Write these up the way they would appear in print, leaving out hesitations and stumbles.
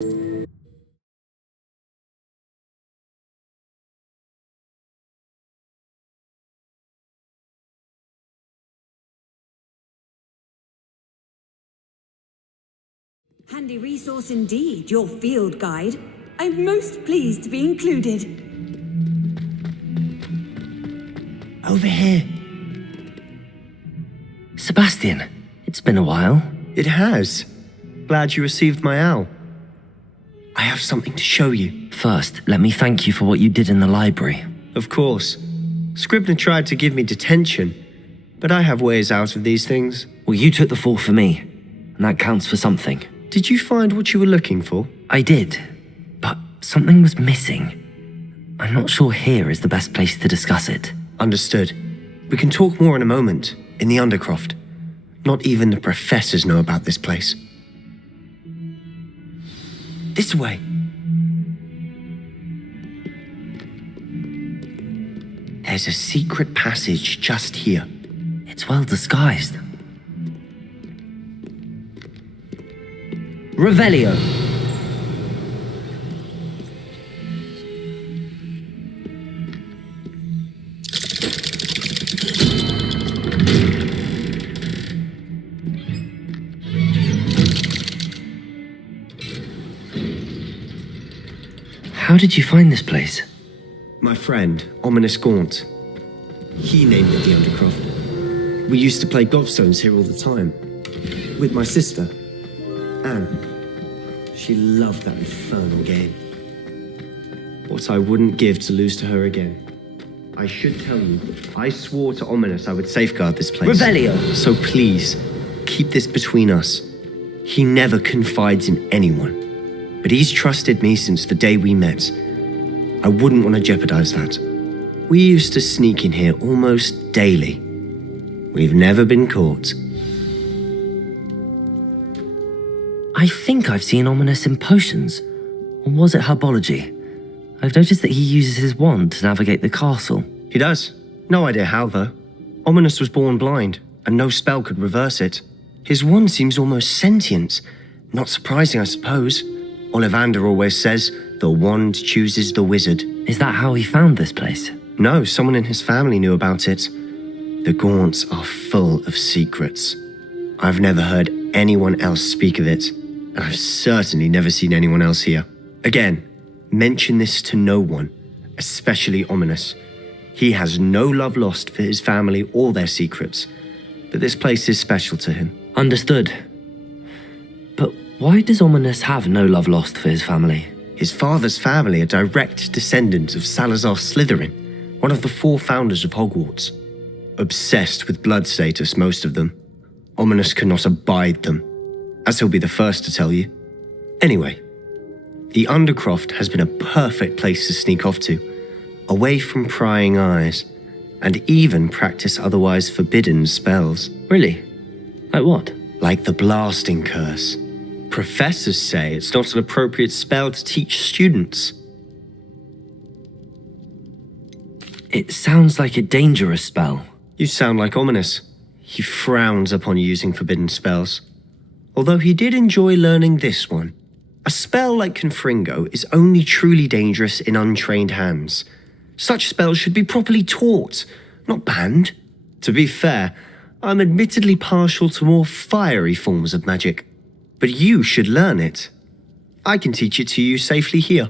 Handy resource indeed, your field guide. I'm most pleased to be included. Over here. Sebastian, it's been a while. It has. Glad you received my owl. I have something to show you. First, let me thank you for what you did in the library. Of course. Scribner tried to give me detention, but I have ways out of these things. Well, you took the fall for me, and that counts for something. Did you find what you were looking for? I did, but something was missing. I'm not sure here is the best place to discuss it. Understood. We can talk more in a moment, in the Undercroft. Not even the professors know about this place. This way. There's a secret passage just here. It's well disguised. Revelio. How did you find this place? My friend, Ominous Gaunt. He named it the Undercroft. We used to play gobstones here all the time. With my sister, Anne. She loved that infernal game. What I wouldn't give to lose to her again. I should tell you, I swore to Ominous I would safeguard this place. Revelio! So please, keep this between us. He never confides in anyone. But he's trusted me since the day we met. I wouldn't want to jeopardize that. We used to sneak in here almost daily. We've never been caught. I think I've seen Ominous in potions. Or was it herbology? I've noticed that he uses his wand to navigate the castle. He does. No idea how, though. Ominous was born blind, and no spell could reverse it. His wand seems almost sentient. Not surprising, I suppose. Ollivander always says, the wand chooses the wizard. Is that how he found this place? No, someone in his family knew about it. The Gaunts are full of secrets. I've never heard anyone else speak of it, and I've certainly never seen anyone else here. Again, mention this to no one, especially Ominous. He has no love lost for his family or their secrets, but this place is special to him. Understood. But why does Ominous have no love lost for his family? His father's family are direct descendants of Salazar Slytherin, one of the 4 founders of Hogwarts. Obsessed with blood status, most of them. Ominous cannot abide them, as he'll be the first to tell you. Anyway, the Undercroft has been a perfect place to sneak off to, away from prying eyes, and even practice otherwise forbidden spells. Really? Like what? Like the blasting curse. Professors say it's not an appropriate spell to teach students. It sounds like a dangerous spell. You sound like Ominous. He frowns upon using forbidden spells. Although he did enjoy learning this one. A spell like Confringo is only truly dangerous in untrained hands. Such spells should be properly taught, not banned. To be fair, I'm admittedly partial to more fiery forms of magic. But you should learn it. I can teach it to you safely here.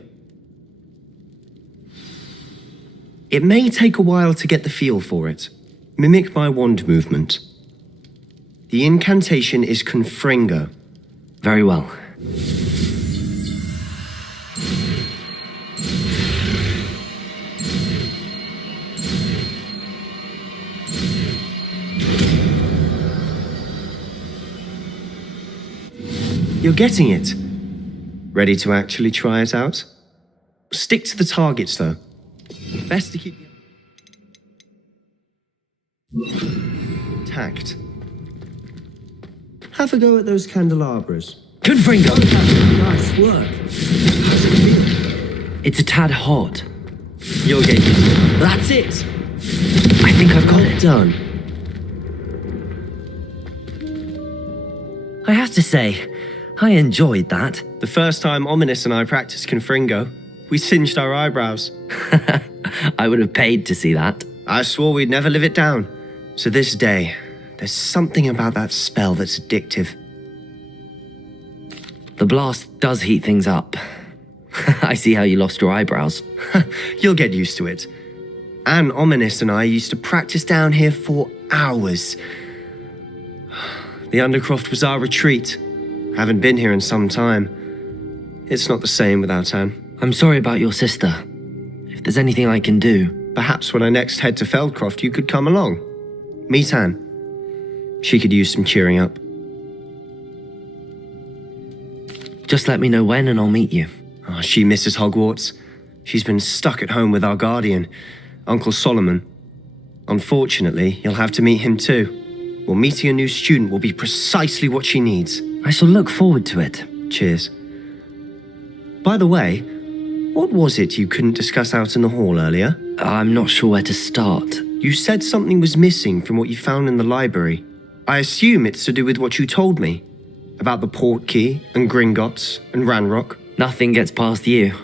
It may take a while to get the feel for it. Mimic my wand movement. The incantation is Confringo. Very well. You're getting it. Ready to actually try it out? Stick to the targets, though. Best to keep... Tact. Have a go at those candelabras. Confringo! Nice work. How's it feel? It's a tad hot. You'll get used to it. That's it. I think I've got it. Done. I have to say, I enjoyed that. The first time Ominous and I practiced Confringo, we singed our eyebrows. I would have paid to see that. I swore we'd never live it down. So this day, there's something about that spell that's addictive. The blast does heat things up. I see how you lost your eyebrows. You'll get used to it. And Ominous and I used to practice down here for hours. The Undercroft was our retreat. Haven't been here in some time. It's not the same without Anne. I'm sorry about your sister. If there's anything I can do... Perhaps when I next head to Feldcroft, you could come along. Meet Anne. She could use some cheering up. Just let me know when and I'll meet you. Oh, she misses Hogwarts. She's been stuck at home with our guardian, Uncle Solomon. Unfortunately, you'll have to meet him too. Well, meeting a new student will be precisely what she needs. I shall look forward to it. Cheers. By the way, what was it you couldn't discuss out in the hall earlier? I'm not sure where to start. You said something was missing from what you found in the library. I assume it's to do with what you told me. About the Portkey and Gringotts and Ranrock. Nothing gets past you.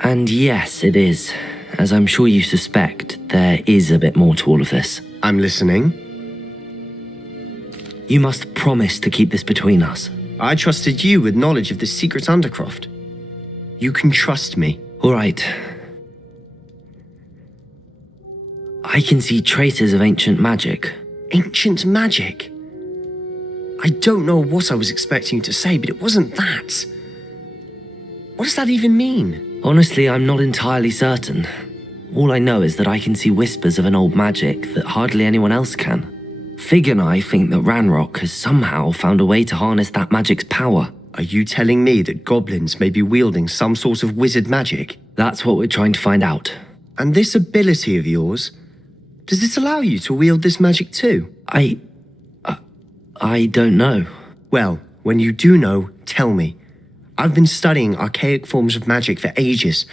And yes, it is. As I'm sure you suspect, there is a bit more to all of this. I'm listening. You must promise to keep this between us. I trusted you with knowledge of the secret Undercroft. You can trust me. All right. I can see traces of ancient magic. Ancient magic? I don't know what I was expecting you to say, but it wasn't that. What does that even mean? Honestly, I'm not entirely certain. All I know is that I can see whispers of an old magic that hardly anyone else can. Fig and I think that Ranrock has somehow found a way to harness that magic's power. Are you telling me that goblins may be wielding some sort of wizard magic? That's what we're trying to find out. And this ability of yours, does this allow you to wield this magic too? I don't know. Well, when you do know, tell me. I've been studying archaic forms of magic for ages.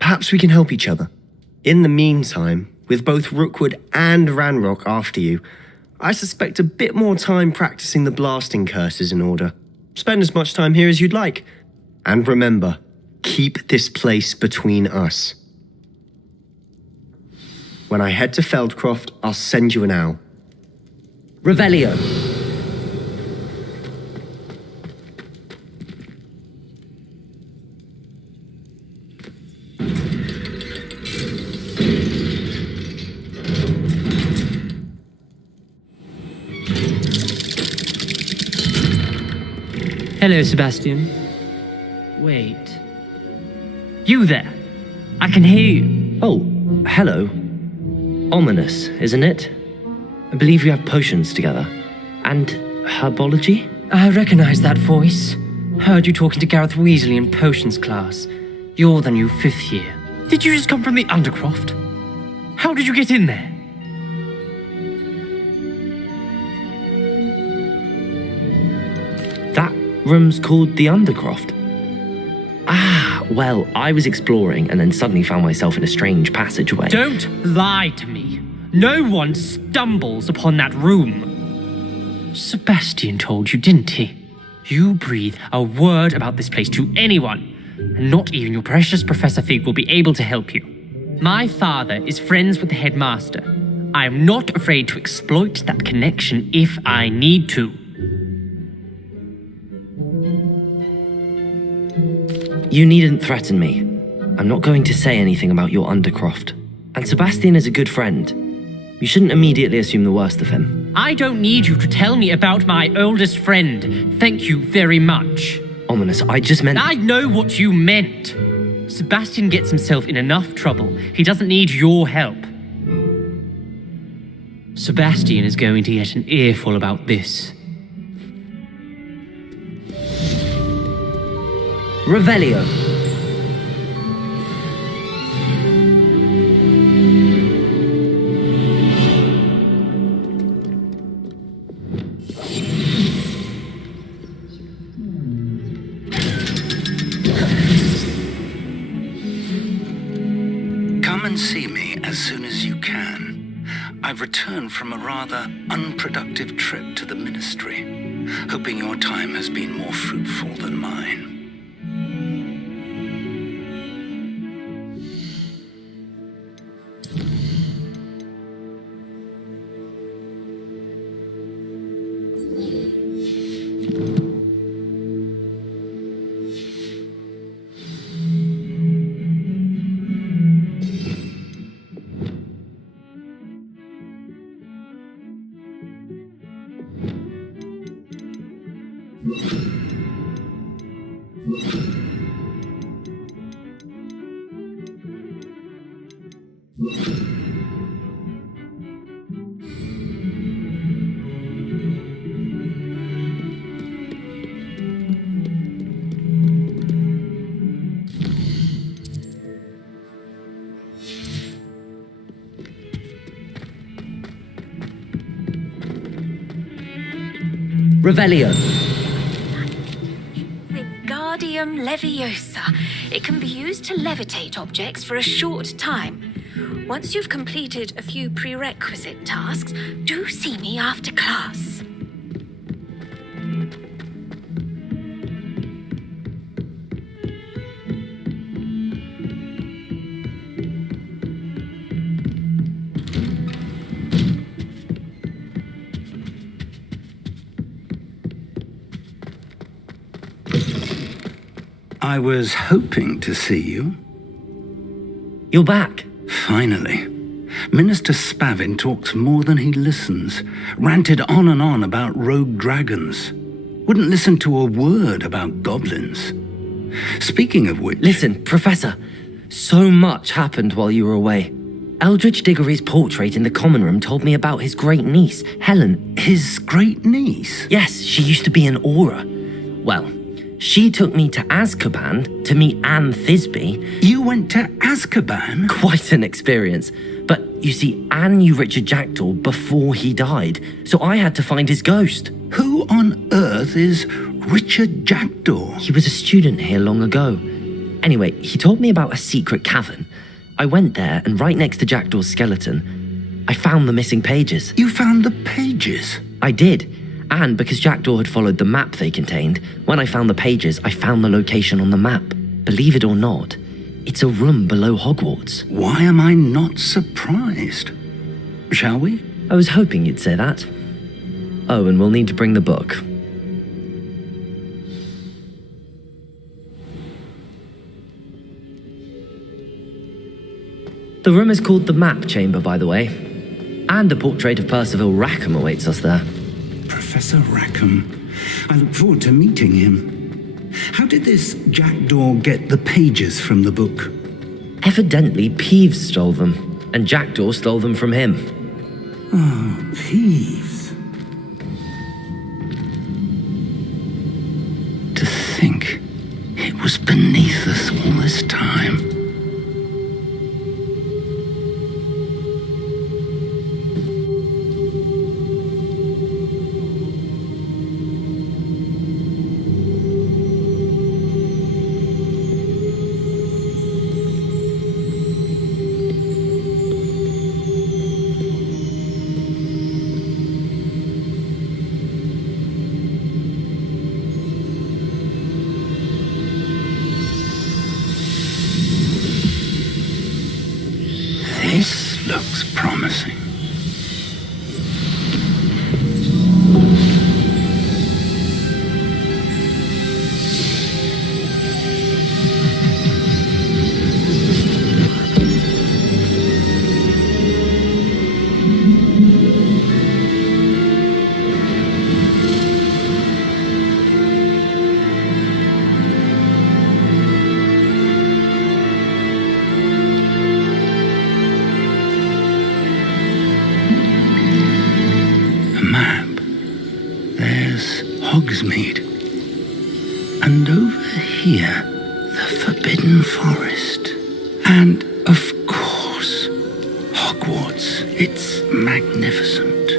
Perhaps we can help each other. In the meantime, with both Rookwood and Ranrock after you, I suspect a bit more time practicing the blasting curse is in order. Spend as much time here as you'd like. And remember, keep this place between us. When I head to Feldcroft, I'll send you an owl. Revelio. Hello, Sebastian. Wait. You there? I can hear you. Oh, hello. Ominous, isn't it? I believe you have potions together. And herbology? I recognize that voice. Heard you talking to Gareth Weasley in potions class. You're the new 5th year. Did you just come from the Undercroft? How did you get in there? That room's called the Undercroft. Ah, well, I was exploring and then suddenly found myself in a strange passageway. Don't lie to me. No one stumbles upon that room. Sebastian told you, didn't he? You breathe a word about this place to anyone, and not even your precious Professor Fig will be able to help you. My father is friends with the headmaster. I am not afraid to exploit that connection if I need to. You needn't threaten me. I'm not going to say anything about your Undercroft. And Sebastian is a good friend. You shouldn't immediately assume the worst of him. I don't need you to tell me about my oldest friend. Thank you very much. Ominous, I just meant... I know what you meant. Sebastian gets himself in enough trouble. He doesn't need your help. Sebastian is going to get an earful about this. Revelio. Come and see me as soon as you can. I've returned from a rather unproductive trip to the Ministry. hoping your time has been more fruitful than mine. Revelio. Wingardium Leviosa. It can be used to levitate objects for a short time. Once you've completed a few prerequisite tasks, do see me after class. I was hoping to see you. You're back. Finally. Minister Spavin talks more than he listens. Ranted on and on about rogue dragons. Wouldn't listen to a word about goblins. Speaking of which... Listen, Professor. So much happened while you were away. Eldridge Diggory's portrait in the common room told me about his great niece, Helen. His great niece? Yes, she used to be an Auror. Well, she took me to Azkaban to meet Anne Thisbe. You went to Azkaban? Quite an experience. But you see, Anne knew Richard Jackdaw before he died, so I had to find his ghost. Who on earth is Richard Jackdaw? He was a student here long ago. Anyway, he told me about a secret cavern. I went there, and right next to Jackdaw's skeleton, I found the missing pages. You found the pages? I did. And because Jackdaw had followed the map they contained, when I found the pages, I found the location on the map. Believe it or not, it's a room below Hogwarts. Why am I not surprised? Shall we? I was hoping you'd say that. Oh, and we'll need to bring the book. The room is called the Map Chamber, by the way. And a portrait of Percival Rackham awaits us there. Professor Rackham. I look forward to meeting him. How did this Jackdaw get the pages from the book? Evidently, Peeves stole them, and Jackdaw stole them from him. Oh, Peeves. To think it was beneath us all this time. This looks promising. Hogsmeade. And over here, the Forbidden Forest. And, of course, Hogwarts. It's magnificent.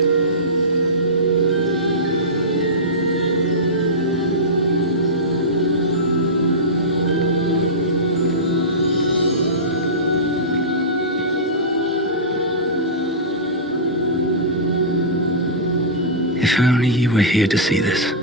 If only you were here to see this.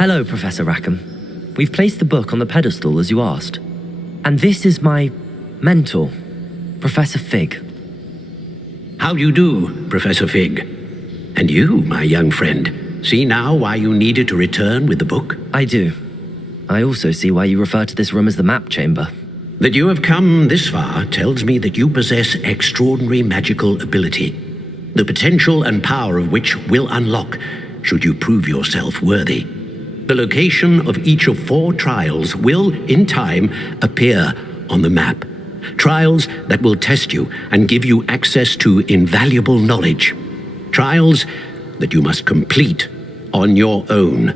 Hello, Professor Rackham. We've placed the book on the pedestal as you asked. And this is my mentor, Professor Fig. How do you do, Professor Fig? And you, my young friend, see now why you needed to return with the book? I do. I also see why you refer to this room as the map chamber. That you have come this far tells me that you possess extraordinary magical ability, the potential and power of which will unlock should you prove yourself worthy. The location of each of 4 trials will, in time, appear on the map. Trials that will test you and give you access to invaluable knowledge. Trials that you must complete on your own.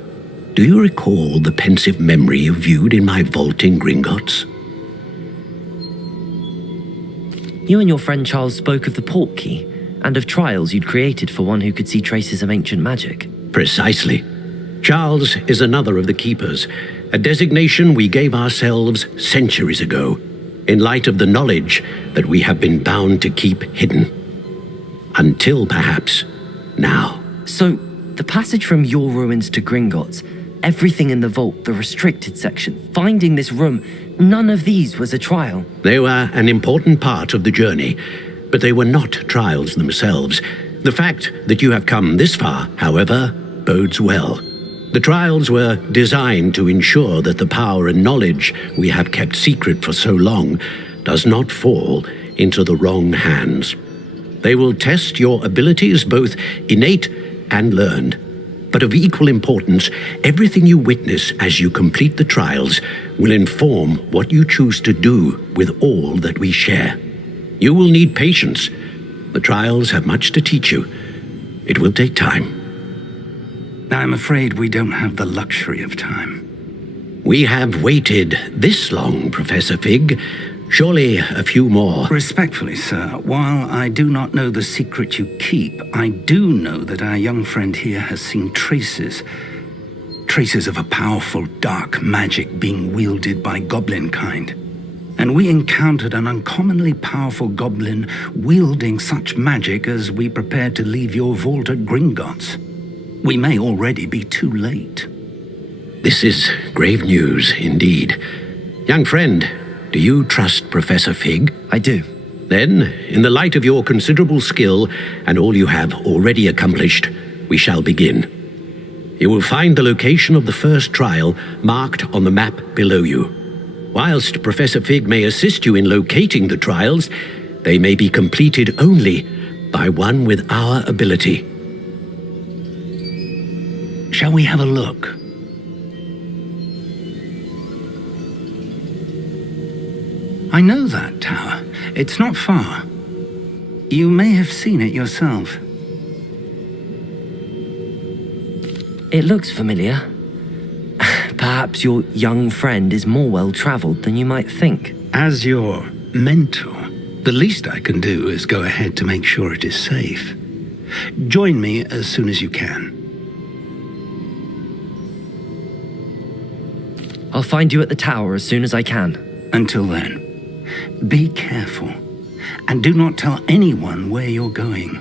Do you recall the pensive memory you viewed in my vault in Gringotts? You and your friend Charles spoke of the portkey and of trials you'd created for one who could see traces of ancient magic. Precisely. Charles is another of the keepers, a designation we gave ourselves centuries ago, in light of the knowledge that we have been bound to keep hidden. Until perhaps now. So, the passage from your ruins to Gringotts, everything in the vault, the restricted section, finding this room, none of these was a trial. They were an important part of the journey, but they were not trials themselves. The fact that you have come this far, however, bodes well. The trials were designed to ensure that the power and knowledge we have kept secret for so long does not fall into the wrong hands. They will test your abilities, both innate and learned. But of equal importance, everything you witness as you complete the trials will inform what you choose to do with all that we share. You will need patience. The trials have much to teach you. It will take time. I'm afraid we don't have the luxury of time. We have waited this long, Professor Fig. Surely a few more. Respectfully, sir, while I do not know the secret you keep, I do know that our young friend here has seen traces of a powerful dark magic being wielded by goblin kind. And we encountered an uncommonly powerful goblin wielding such magic as we prepared to leave your vault at Gringotts. We may already be too late. This is grave news indeed. Young friend, do you trust Professor Fig? I do. Then, in the light of your considerable skill and all you have already accomplished, we shall begin. You will find the location of the first trial marked on the map below you. Whilst Professor Fig may assist you in locating the trials, they may be completed only by one with our ability. Shall we have a look? I know that tower. It's not far. You may have seen it yourself. It looks familiar. Perhaps your young friend is more well-traveled than you might think. As your mentor, the least I can do is go ahead to make sure it is safe. Join me as soon as you can. I'll find you at the tower as soon as I can. Until then, be careful, and do not tell anyone where you're going.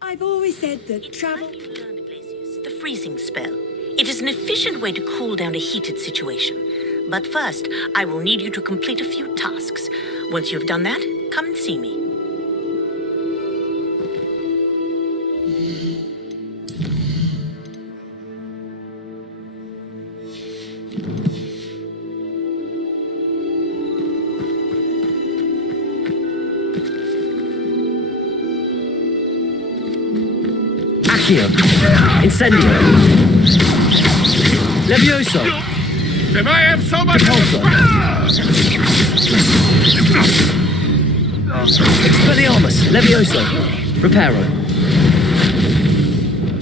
I've always said that travel... Glacius, the freezing spell. It is an efficient way to cool down a heated situation. But first, I will need you to complete a few tasks. Once you've done that, come and see me. Accio! Incendio! Levioso! If I have so much... Repulsor! Expelliarmus! Levioso! Reparo!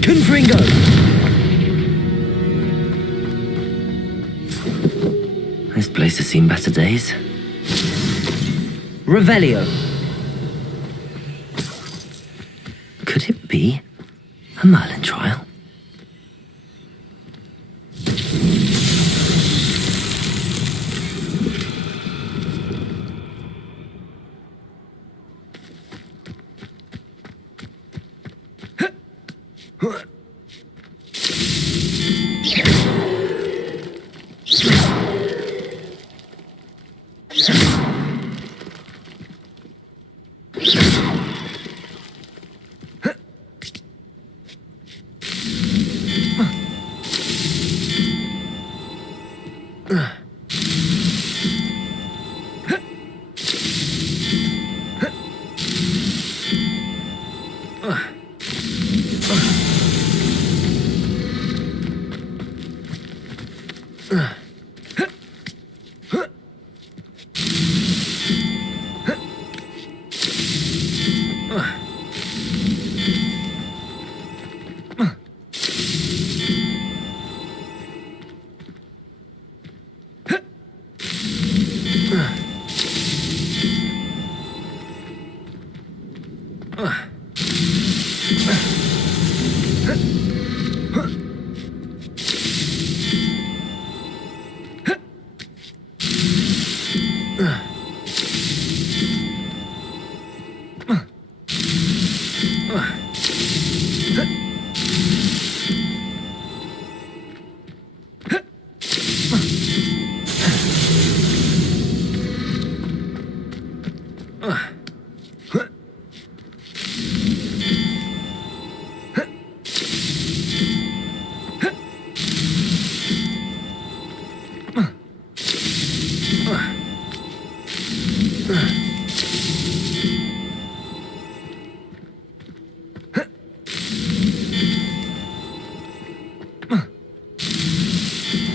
Confringo! This place has seen better days. Revelio! Could it be a Merlin trial?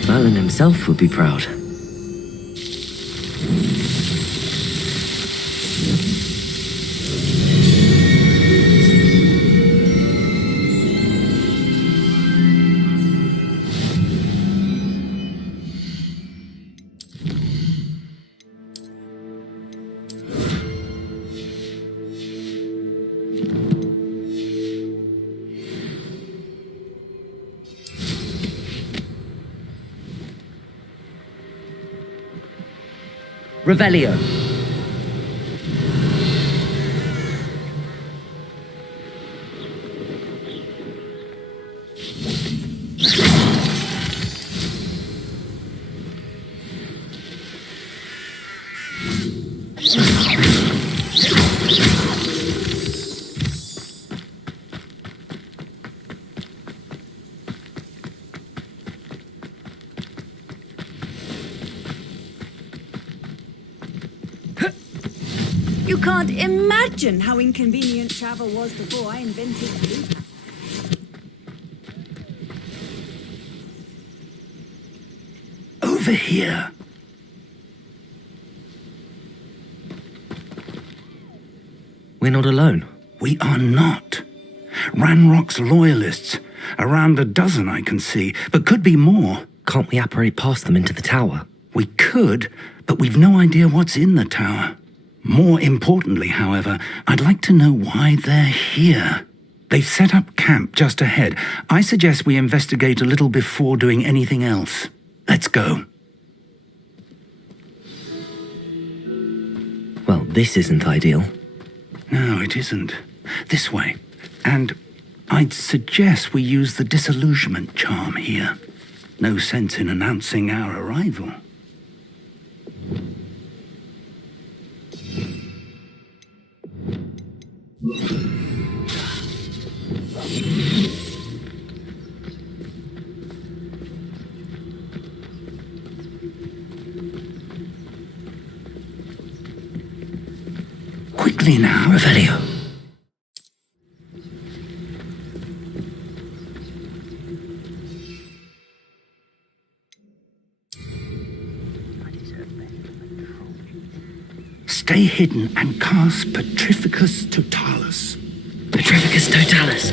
Merlin himself would be proud. Revelio. You can't imagine how inconvenient travel was before I invented you. Over here. We're not alone. We are not. Ranrock's loyalists. Around a dozen I can see, but could be more. Can't we apparate past them into the tower? We could, but we've no idea what's in the tower. More importantly, however, I'd like to know why they're here. They've set up camp just ahead. I suggest we investigate a little before doing anything else. Let's go. Well, this isn't ideal. No, it isn't. This way. And I'd suggest we use the disillusionment charm here. No sense in announcing our arrival. Quickly now. Revelio. Stay hidden and cast Petrificus Totalis. Petrificus Totalis.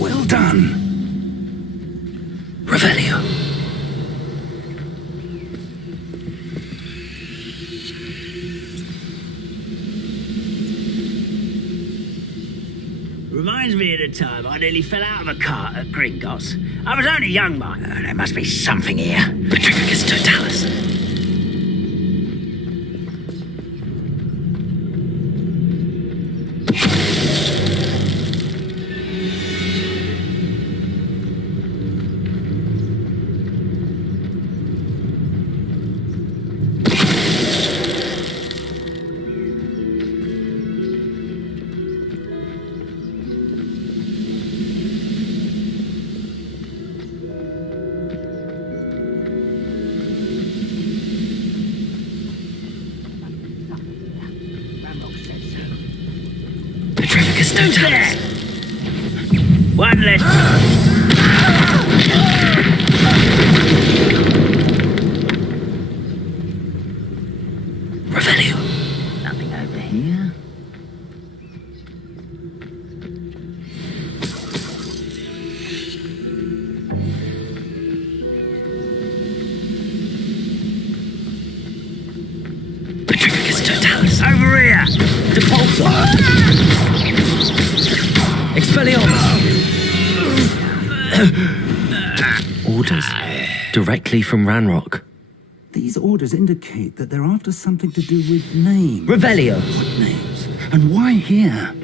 Well done. Revelio. Reminds me of the time I nearly fell out of a cart at Gringotts. I was only young, mate. There must be something here. Petrificus Totalis. Petrificus Totalis. One less. Revelio. Nothing over here. Petrificus Totalis. Over here. Depulsor. Expelliarmus. Orders. Directly from Ranrock. These orders indicate that they're after something to do with names. Revelio. What names? And why here?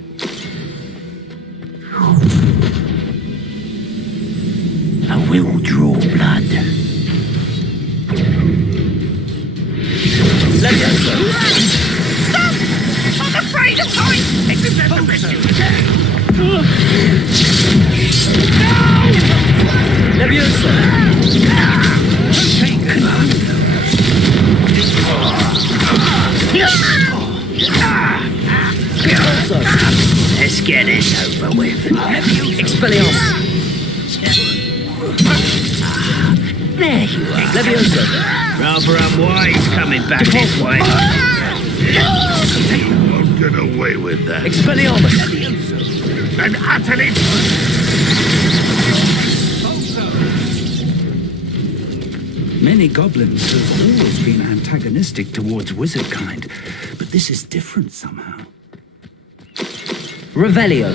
I will draw blood. Stop! I'm afraid of heights! Leviosa. Let's get this over with. Expelliarmus. There you are. Leviosa. Rather unwise coming back this way. Won't get away with that. Expelliarmus. And utterly... Many goblins have always been antagonistic towards wizard kind, but this is different somehow. Revelio.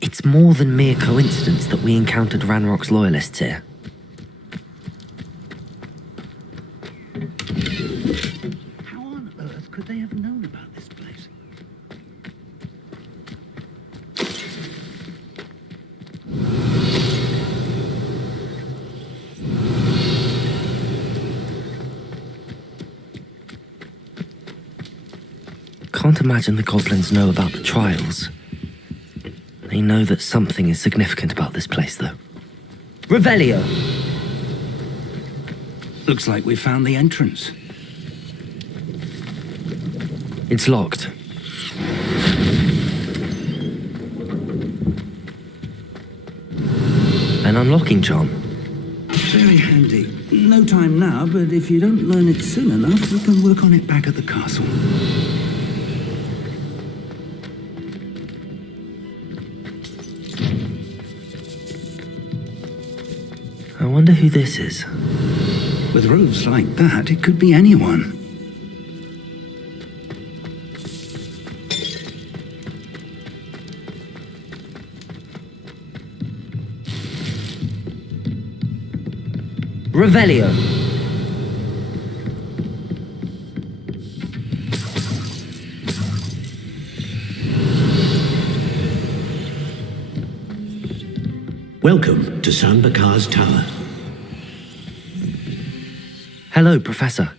It's more than mere coincidence that we encountered Ranrock's loyalists here. How on earth could they have known about this place? Can't imagine the goblins know about the trials. They know that something is significant about this place, though. Revelio! Looks like we found the entrance. It's locked. An unlocking charm. Very handy. No time now, but if you don't learn it soon enough, we can work on it back at the castle. I wonder who this is. With robes like that, it could be anyone. Revelio. Welcome to Sanbakar's Tower. Hello, Professor.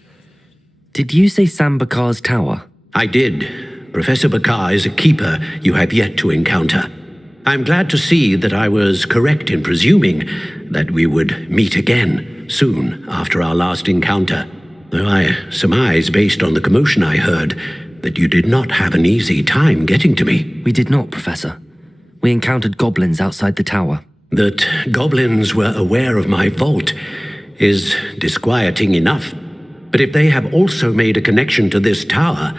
Did you say Sambakar's Tower? I did. Professor Bakar is a keeper you have yet to encounter. I'm glad to see that I was correct in presuming that we would meet again soon after our last encounter, though I surmise, based on the commotion I heard, that you did not have an easy time getting to me. We did not, Professor. We encountered goblins outside the tower. That goblins were aware of my vault is disquieting enough. But if they have also made a connection to this tower,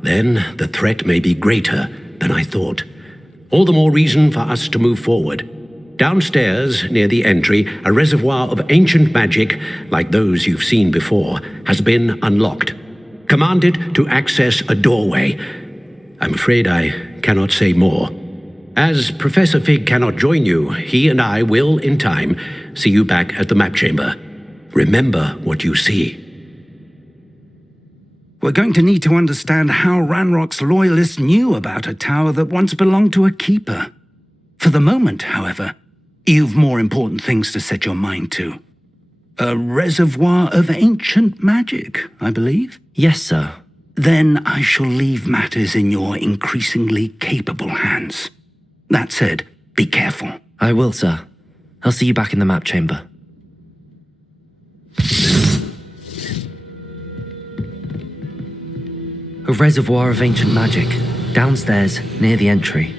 then the threat may be greater than I thought. All the more reason for us to move forward. Downstairs, near the entry, a reservoir of ancient magic, like those you've seen before, has been unlocked. Commanded to access a doorway. I'm afraid I cannot say more. As Professor Fig cannot join you, he and I will, in time, see you back at the map chamber. Remember what you see. We're going to need to understand how Ranrock's loyalists knew about a tower that once belonged to a keeper. For the moment, however, you've more important things to set your mind to. A reservoir of ancient magic, I believe? Yes, sir. Then I shall leave matters in your increasingly capable hands. That said, be careful. I will, sir. I'll see you back in the map chamber. A reservoir of ancient magic, downstairs, near the entry.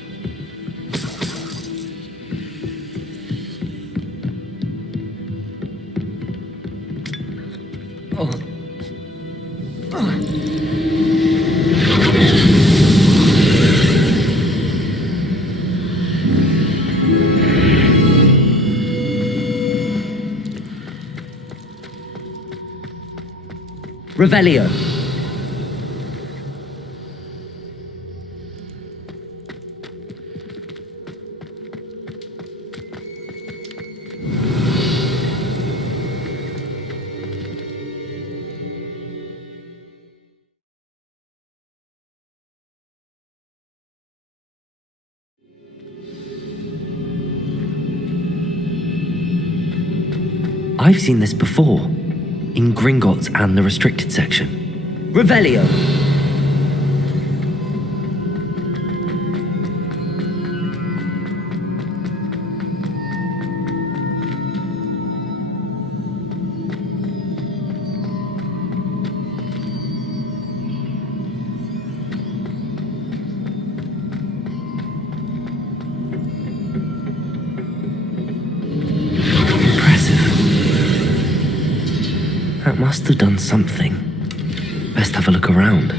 Revelio. I've seen this before, in Gringotts and the restricted section. Revelio! That must have done something. Best have a look around.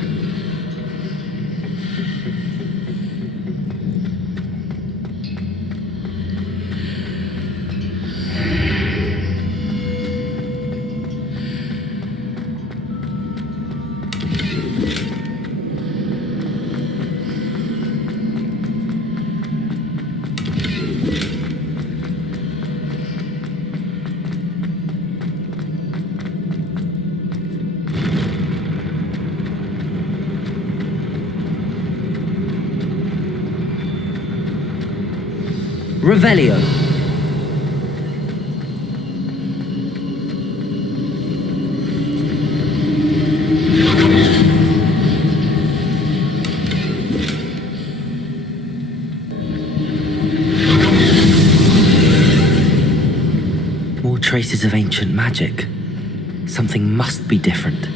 Revelio. More traces of ancient magic. Something must be different.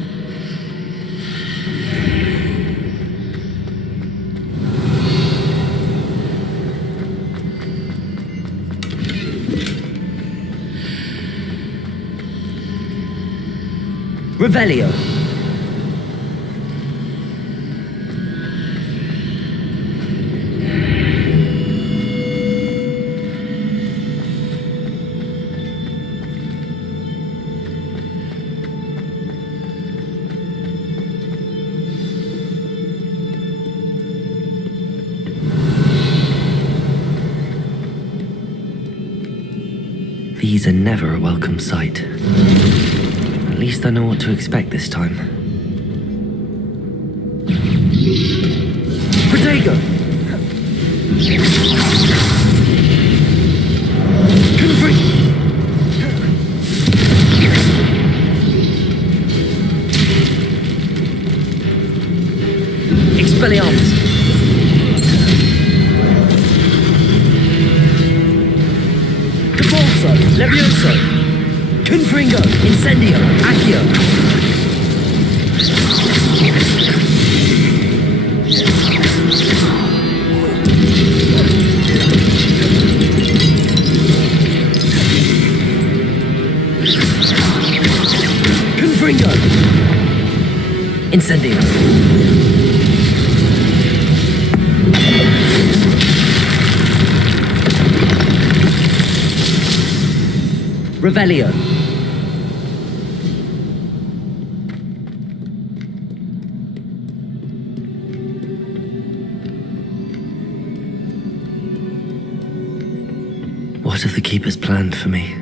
Revelio. These are never a welcome sight. At least I know what to expect this time. Protego! Expelliarmus! Depulso! Levioso! Confringo! Incendio! Accio! Confringo! Incendio! Revelio. What have the Keepers planned for me?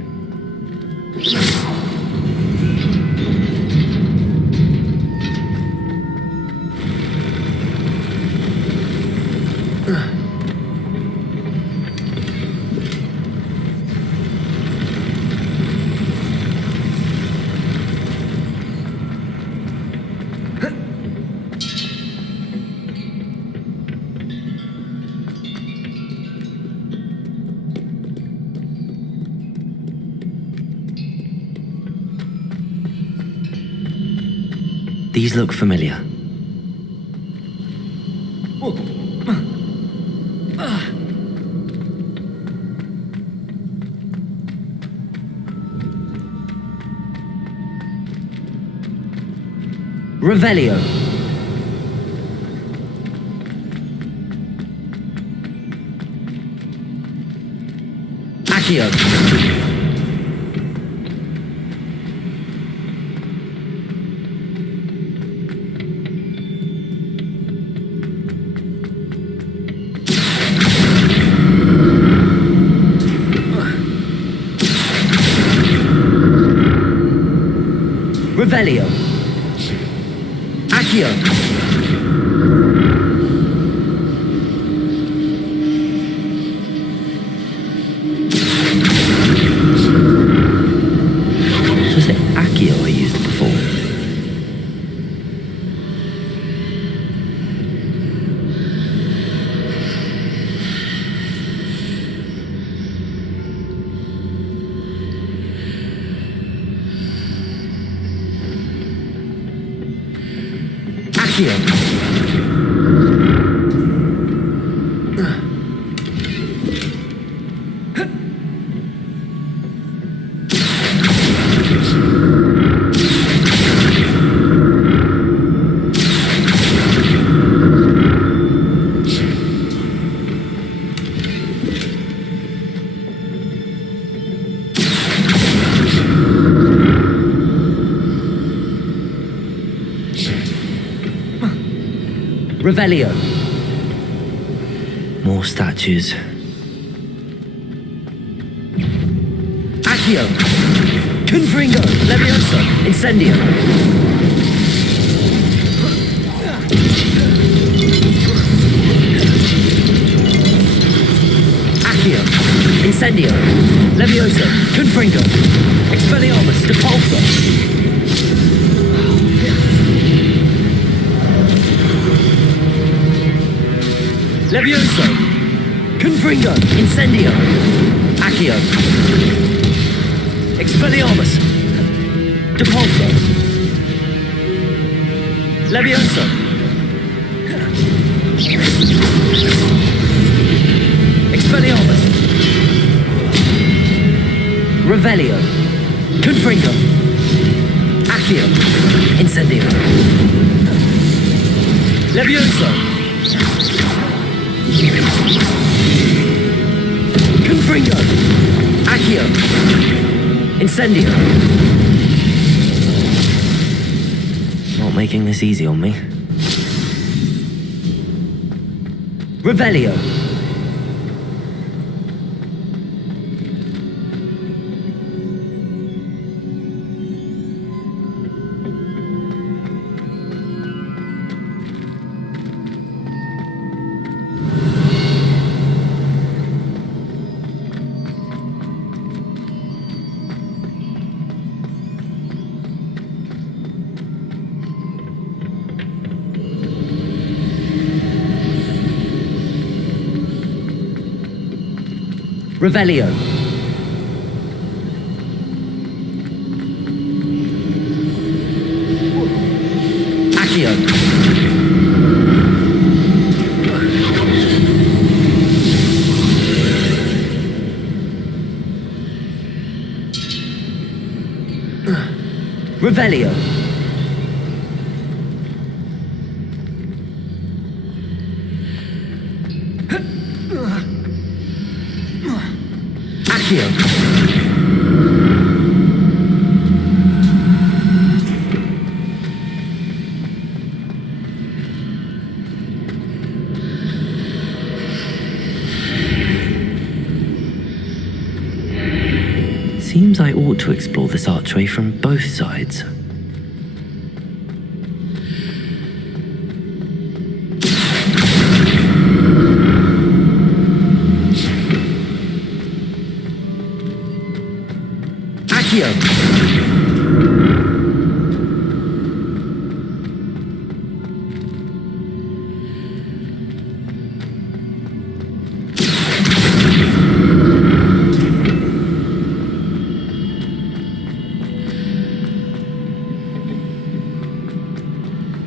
These look familiar. Revelio. Accio. Revelio. Accio. Was it Accio I used before? Accio. Revelio. More statues. Accio. Confringo. Levioso. Incendio. Accio. Incendio. Levioso. Confringo. Expelliarmus. Depulso. Levioso. Confringo. Incendio. Accio. Expelliarmus. Depulso. Levioso. Expelliarmus. Revelio. Confringo. Accio. Incendio. Levioso. Confringo. Accio. Incendio. Not making this easy on me. Revelio. Revelio. Accio. Revelio. Accio. Seems I ought to explore this archway from both sides. Accio!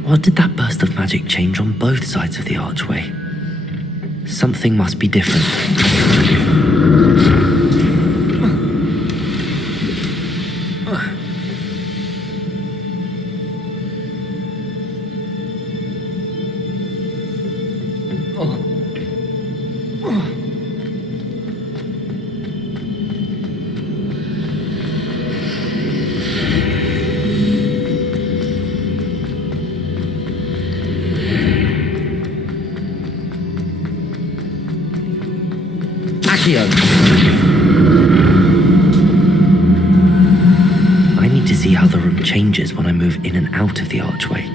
What did that burst of magic change on both sides of the archway? Something must be different. I need to see how the room changes when I move in and out of the archway.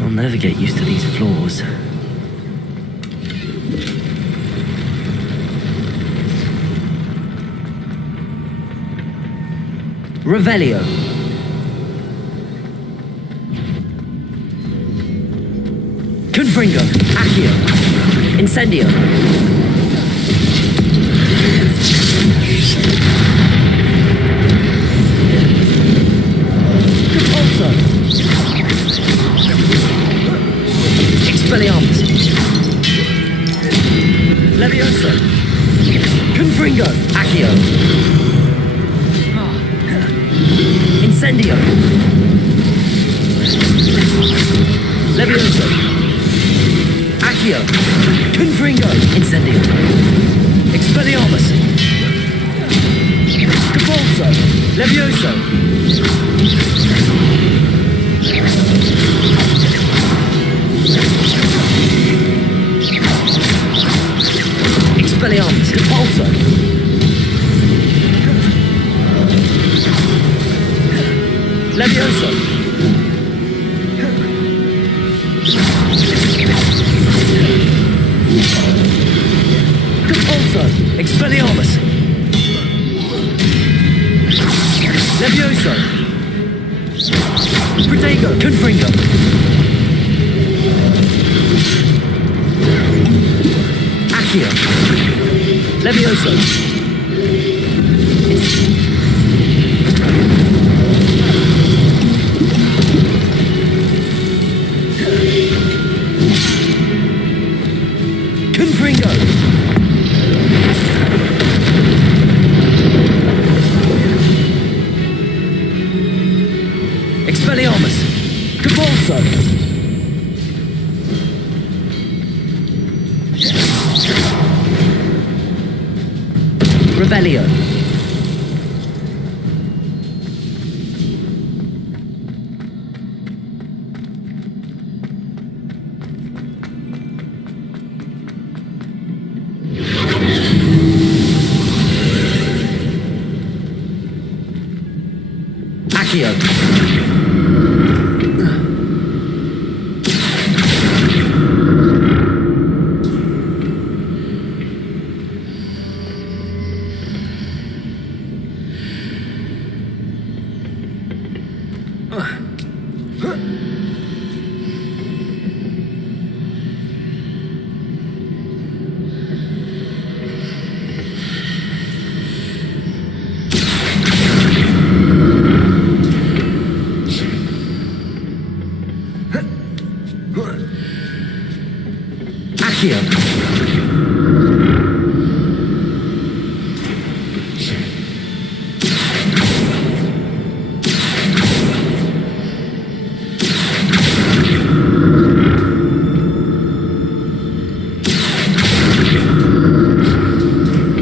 I'll never get used to these floors. Revelio. Confringo. Accio. Incendio. Compulso. Expelliarmus. Levioso. Confringo. Accio. Incendio. Levioso. Accio. Confringo. Incendio. Expelliarmus. Compulso. Levioso. Expelliarmus. Compulso. Levioso. Compulso. Expelliarmus. Levioso. Protego. Confringo. Accio. Levioso. Confringo. Expelliarmus. Compulso. Revelio. Accio.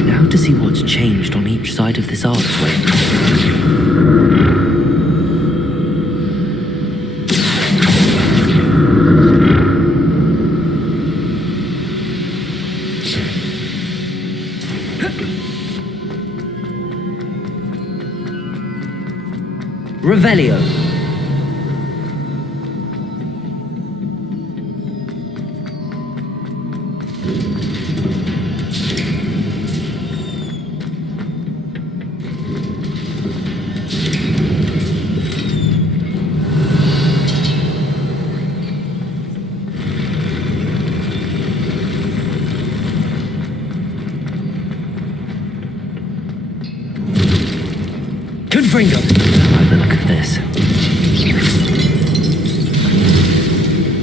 Now to see what's changed on each side of this archway. Revelio. Confringo. I like the look of this.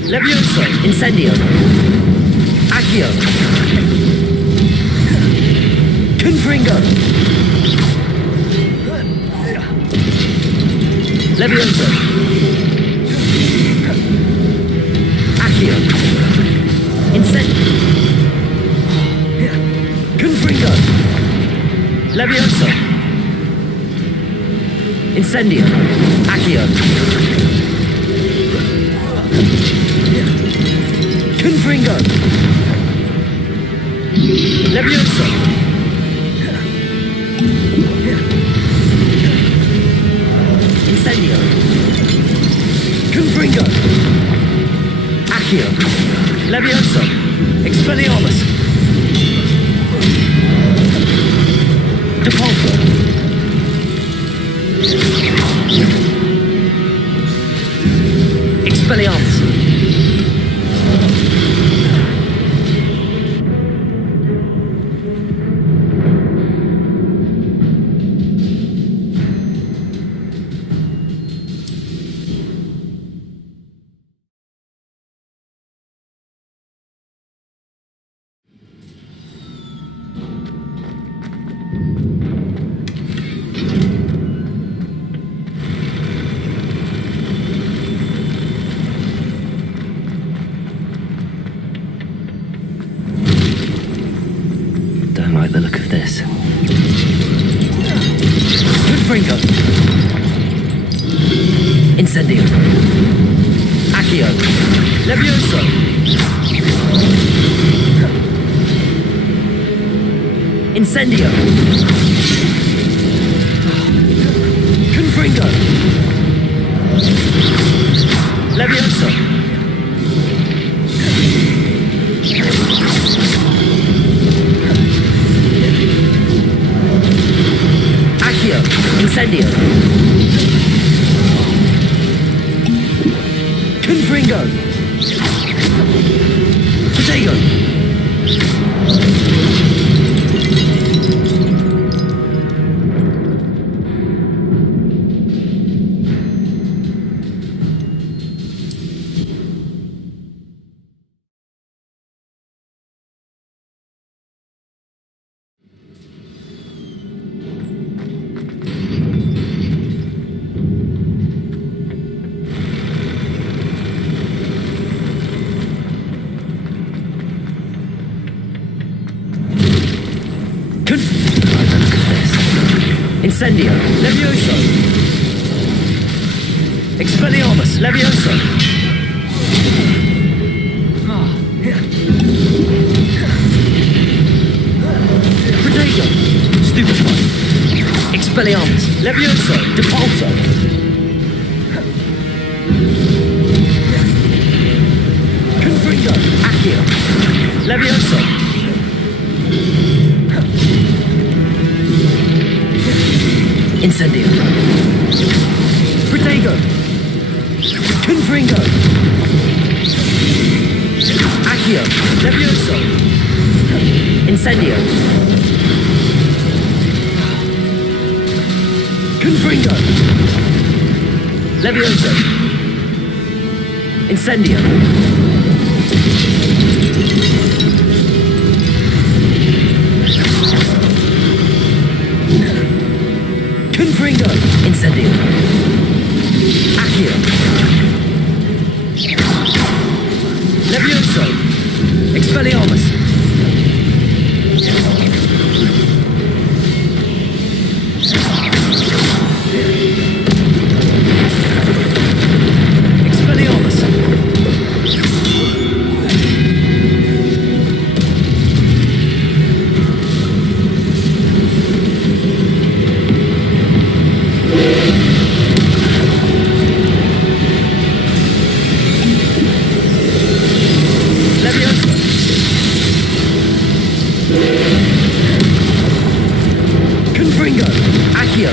Levioso. Incendio. Accio. Confringo. Levioso. Accio. Incendio. Confringo. Levioso. Incendio. Accio. Confringo. Levioso. Incendio. Confringo. Accio. Levioso. Expelliarmus. Depulso. Expelliarmus. Don't like the look of this. Confringo. Incendio. Accio. Levioso. Incendio. Confringo. Levioso. Accio. Incendio. Confringo. Potato. Incendio. Levioso. Expelliarmus. Levioso. Potato. Stupefy. Expelliarmus. Levioso. Depulso. Levioso! Incendio. Protego! Confringo! Accio! Levioso! Incendio. Confringo! Levioso! Incendio. Confringo! Incendio. Accio! Levioso! Expelliarmus! Expelliarmus! Levioso! Confringo! Accio.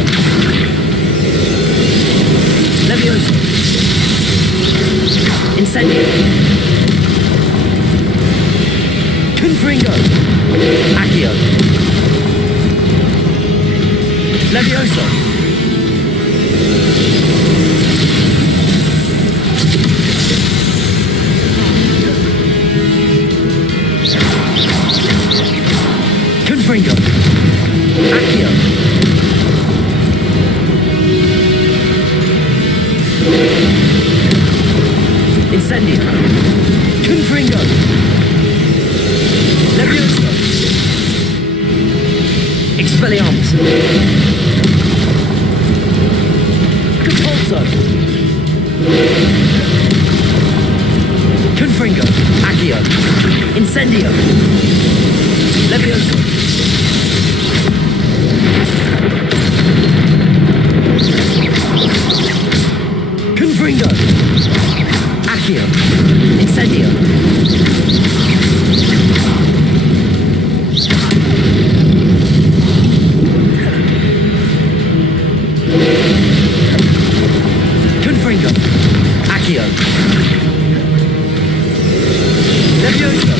Levioso! Incendio. Confringo! Accio. Levioso! Confringo! Accio. Incendio! Confringo! Levioso! Expelliarmus! Compulso! Confringo! Accio. Incendio. Levioso! Confringo! Accio. Incendio. Confringo! Accio. Levioso!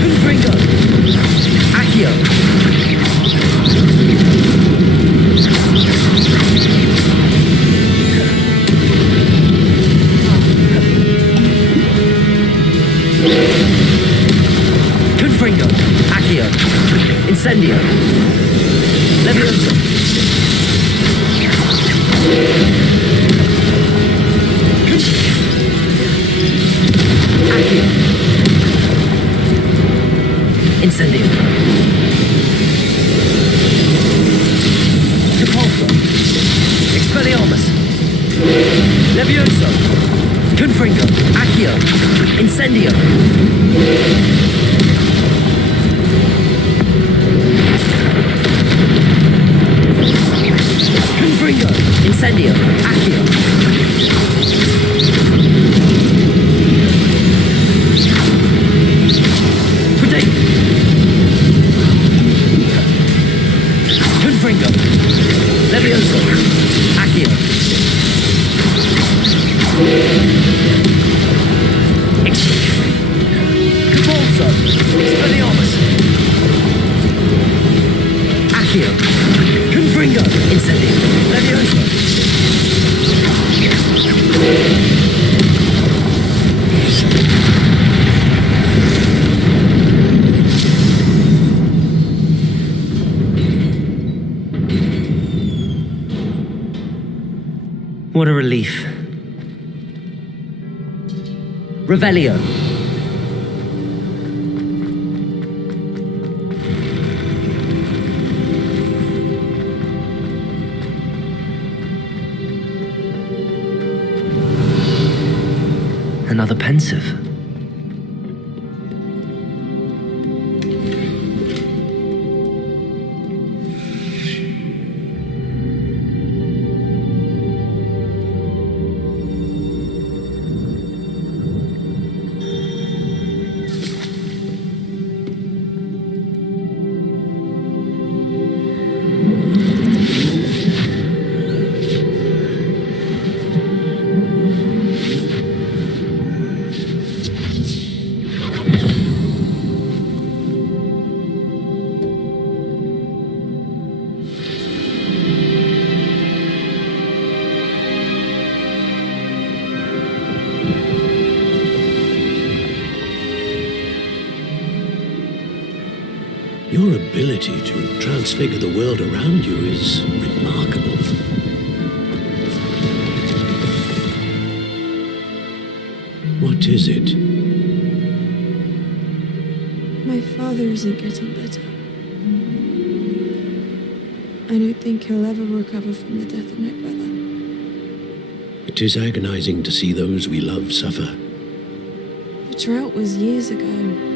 Confringo! Accio. Confringo! Accio. Incendio. Levioso! Accio. Incendio. Compulso! Expelliarmus! Levioso! Confringo! Accio. Incendio. Confringo! Incendio. Accio. Protect! Confringo! Levioso! Accio. Compulso! Expelliarmus! Accio. Confringo! Incendio. Levioso! What a relief. Revelio. Another pensive. Your ability to transfigure the world around you is remarkable. What is it? My father isn't getting better. I don't think he'll ever recover from the death of my brother. It is agonizing to see those we love suffer. The drought was years ago,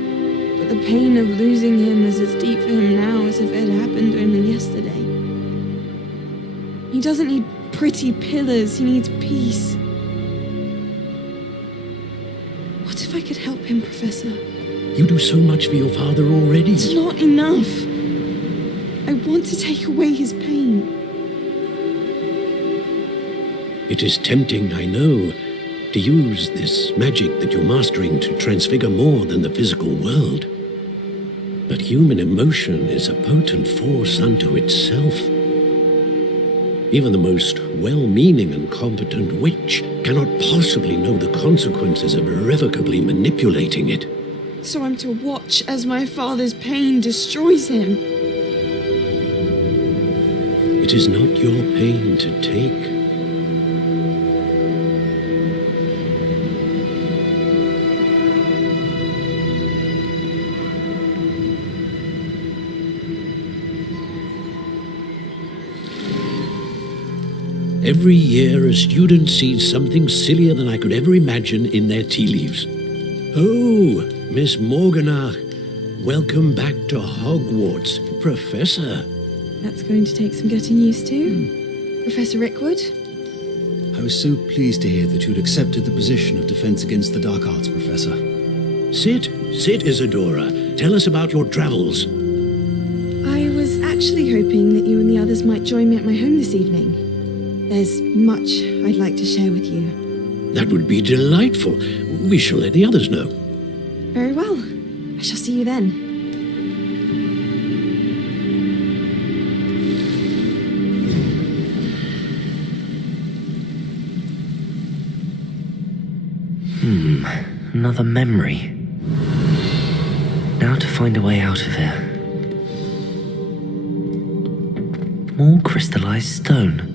but the pain of losing him is as deep for him now as if it had happened only yesterday. He doesn't need pretty pillars, he needs peace. What if I could help him, Professor? You do so much for your father already. It's not enough. I want to take away his pain. It is tempting, I know, to use this magic that you're mastering to transfigure more than the physical world. But human emotion is a potent force unto itself. Even the most well-meaning and competent witch cannot possibly know the consequences of irrevocably manipulating it. So I'm to watch as my father's pain destroys him. It is not your pain to take. Every year, a student sees something sillier than I could ever imagine in their tea leaves. Oh, Miss Morganach, welcome back to Hogwarts, Professor. That's going to take some getting used to. Professor Rickwood? I was so pleased to hear that you'd accepted the position of Defense Against the Dark Arts, Professor. Sit, Isadora. Tell us about your travels. I was actually hoping that you and the others might join me at my home this evening. There's much I'd like to share with you. That would be delightful. We shall let the others know. Very well. I shall see you then. Another memory. Now to find a way out of here. More crystallized stone.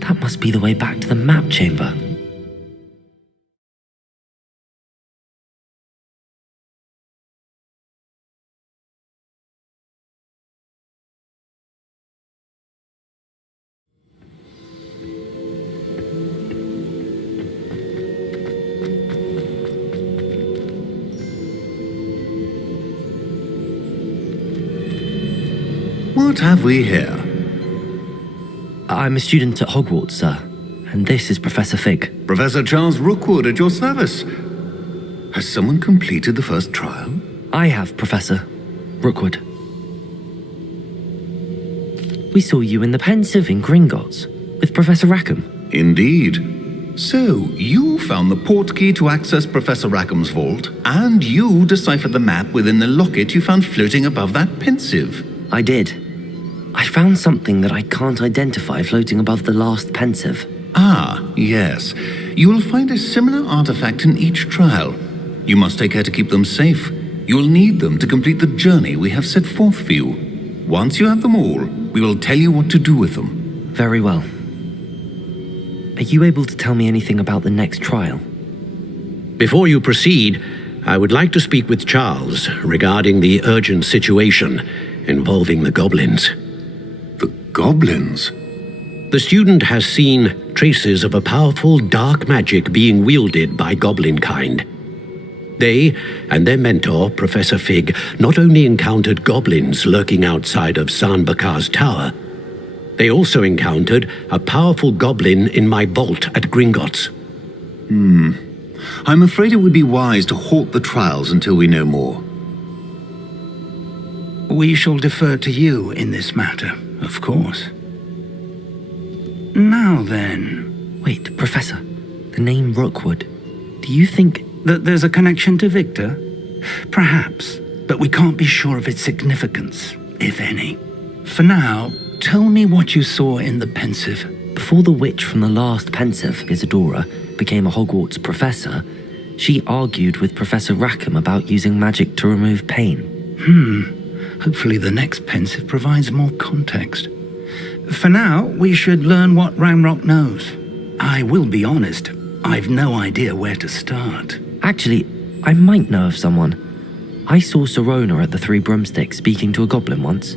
That must be the way back to the map chamber. What have we here? I'm a student at Hogwarts, sir, and this is Professor Fig. Professor Charles Rookwood at your service. Has someone completed the first trial? I have, Professor Rookwood. We saw you in the Pensive in Gringotts with Professor Rackham. Indeed. So, you found the portkey to access Professor Rackham's vault, and you deciphered the map within the locket you found floating above that Pensive. I did. I found something that I can't identify floating above the last Pensive. Ah, yes. You will find a similar artifact in each trial. You must take care to keep them safe. You will need them to complete the journey we have set forth for you. Once you have them all, we will tell you what to do with them. Very well. Are you able to tell me anything about the next trial? Before you proceed, I would like to speak with Charles regarding the urgent situation involving the goblins. The goblins? The student has seen traces of a powerful dark magic being wielded by goblin kind. They and their mentor, Professor Fig, not only encountered goblins lurking outside of San Bakar's tower, they also encountered a powerful goblin in my vault at Gringotts. I'm afraid it would be wise to halt the trials until we know more. We shall defer to you in this matter, of course. Now then... Wait, Professor. The name Rookwood. Do you think... that there's a connection to Victor? Perhaps, but we can't be sure of its significance, if any. For now, tell me what you saw in the Pensive. Before the witch from the last Pensive, Isadora, became a Hogwarts professor, she argued with Professor Rackham about using magic to remove pain. Hopefully the next pensive provides more context. For now, we should learn what Ranrock knows. I will be honest, I've no idea where to start. Actually, I might know of someone. I saw Sirona at the Three Broomsticks speaking to a goblin once.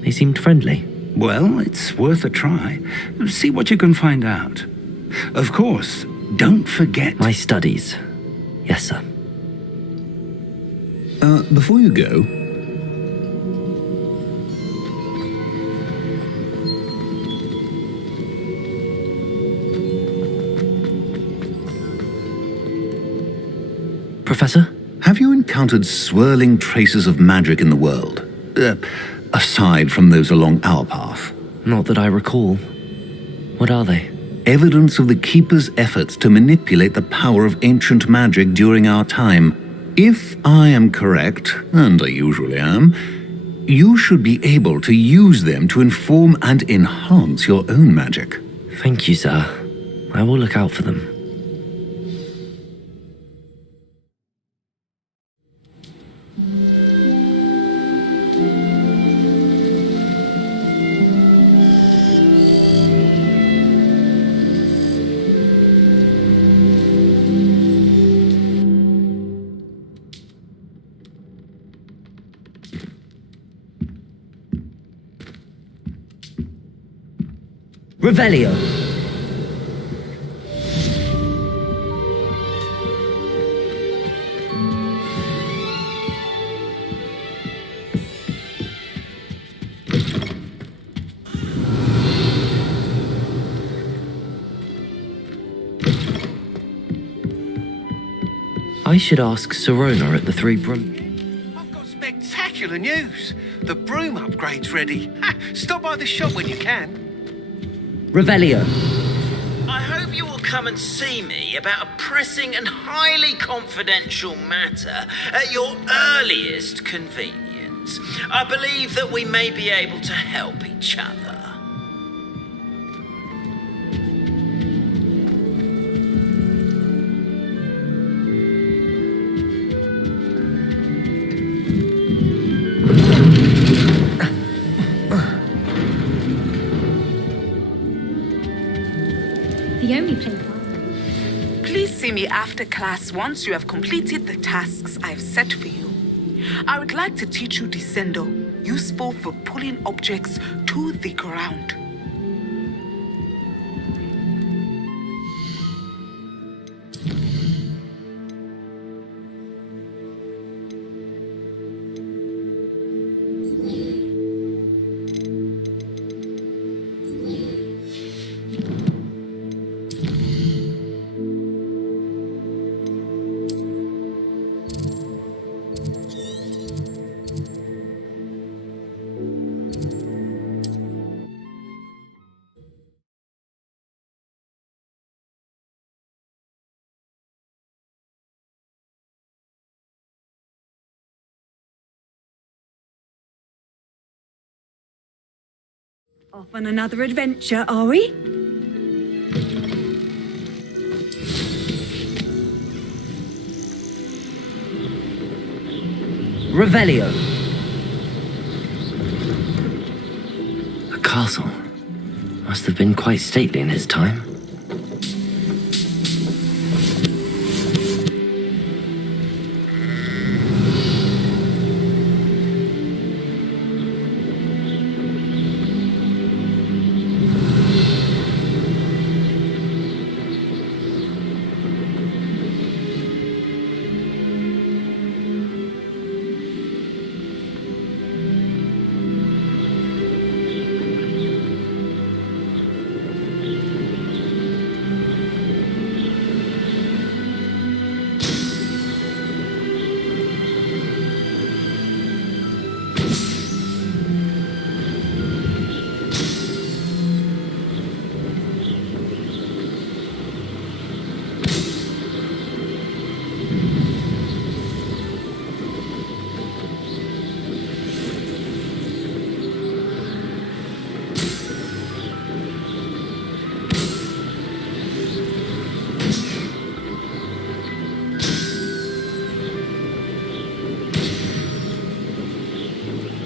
They seemed friendly. Well, it's worth a try. See what you can find out. Of course, don't forget... My studies. Yes, sir. Before you go... Professor? Have you encountered swirling traces of magic in the world? Aside from those along our path? Not that I recall. What are they? Evidence of the Keeper's efforts to manipulate the power of ancient magic during our time. If I am correct, and I usually am, you should be able to use them to inform and enhance your own magic. Thank you, sir. I will look out for them. Revelio. I should ask Sirona at the Three Broom... I've got spectacular news. The Broom upgrade's ready. Stop by the shop when you can. Revelio. I hope you will come and see me about a pressing and highly confidential matter at your earliest convenience. I believe that we may be able to help each other. The only playground. Please see me after class once you have completed the tasks I've set for you. I would like to teach you Descendo, useful for pulling objects to the ground. Off on another adventure, are we? Revelio. A castle. Must have been quite stately in his time.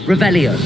Revelio.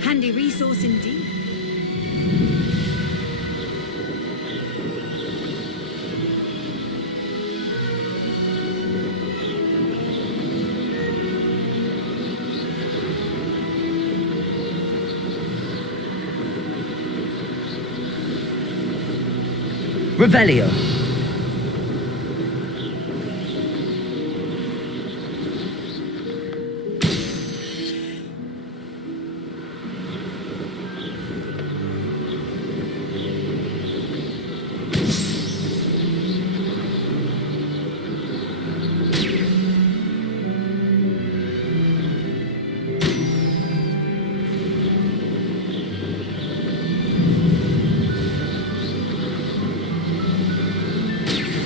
Handy resource indeed. Revelio.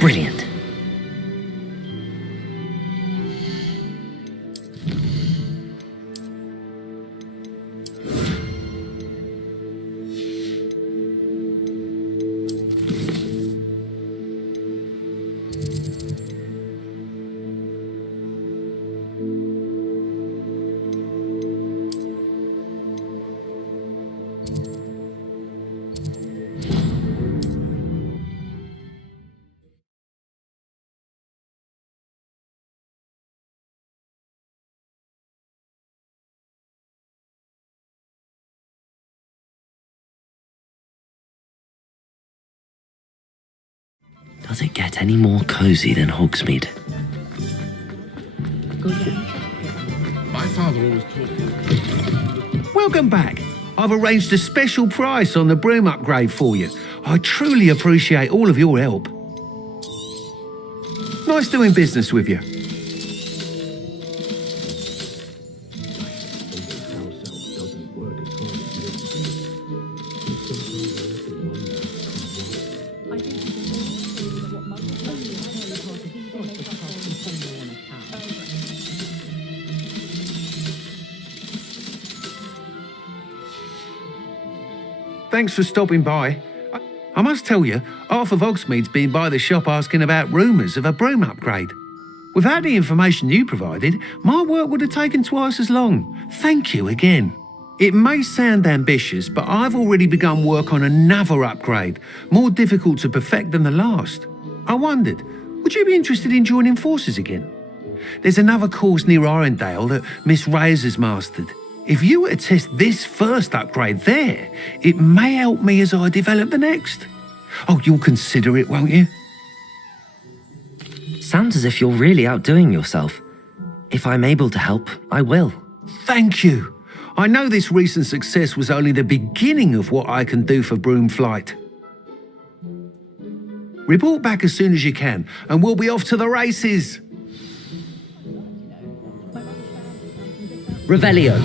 Brilliant. Does it get any more cozy than Hogsmeade? My father always taught me. Welcome back. I've arranged a special price on the Broom upgrade for you. I truly appreciate all of your help. Nice doing business with you. Thanks for stopping by. I must tell you, half of Hogsmeade's been by the shop asking about rumours of a Broom upgrade. Without the information you provided, my work would have taken twice as long. Thank you again. It may sound ambitious, but I've already begun work on another upgrade, more difficult to perfect than the last. I wondered, would you be interested in joining forces again? There's another course near Arendelle that Miss Reyes has mastered. If you were to test this first upgrade there, it may help me as I develop the next. Oh, you'll consider it, won't you? Sounds as if you're really outdoing yourself. If I'm able to help, I will. Thank you. I know this recent success was only the beginning of what I can do for Broom Flight. Report back as soon as you can, and we'll be off to the races. Revelio.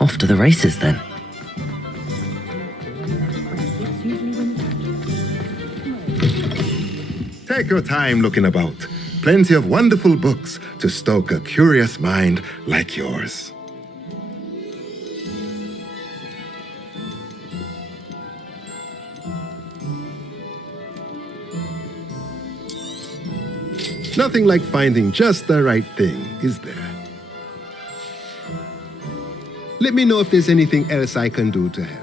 Off to the races then. Take your time looking about. Plenty of wonderful books to stoke a curious mind like yours. Nothing like finding just the right thing, is there? Let me know if there's anything else I can do to help.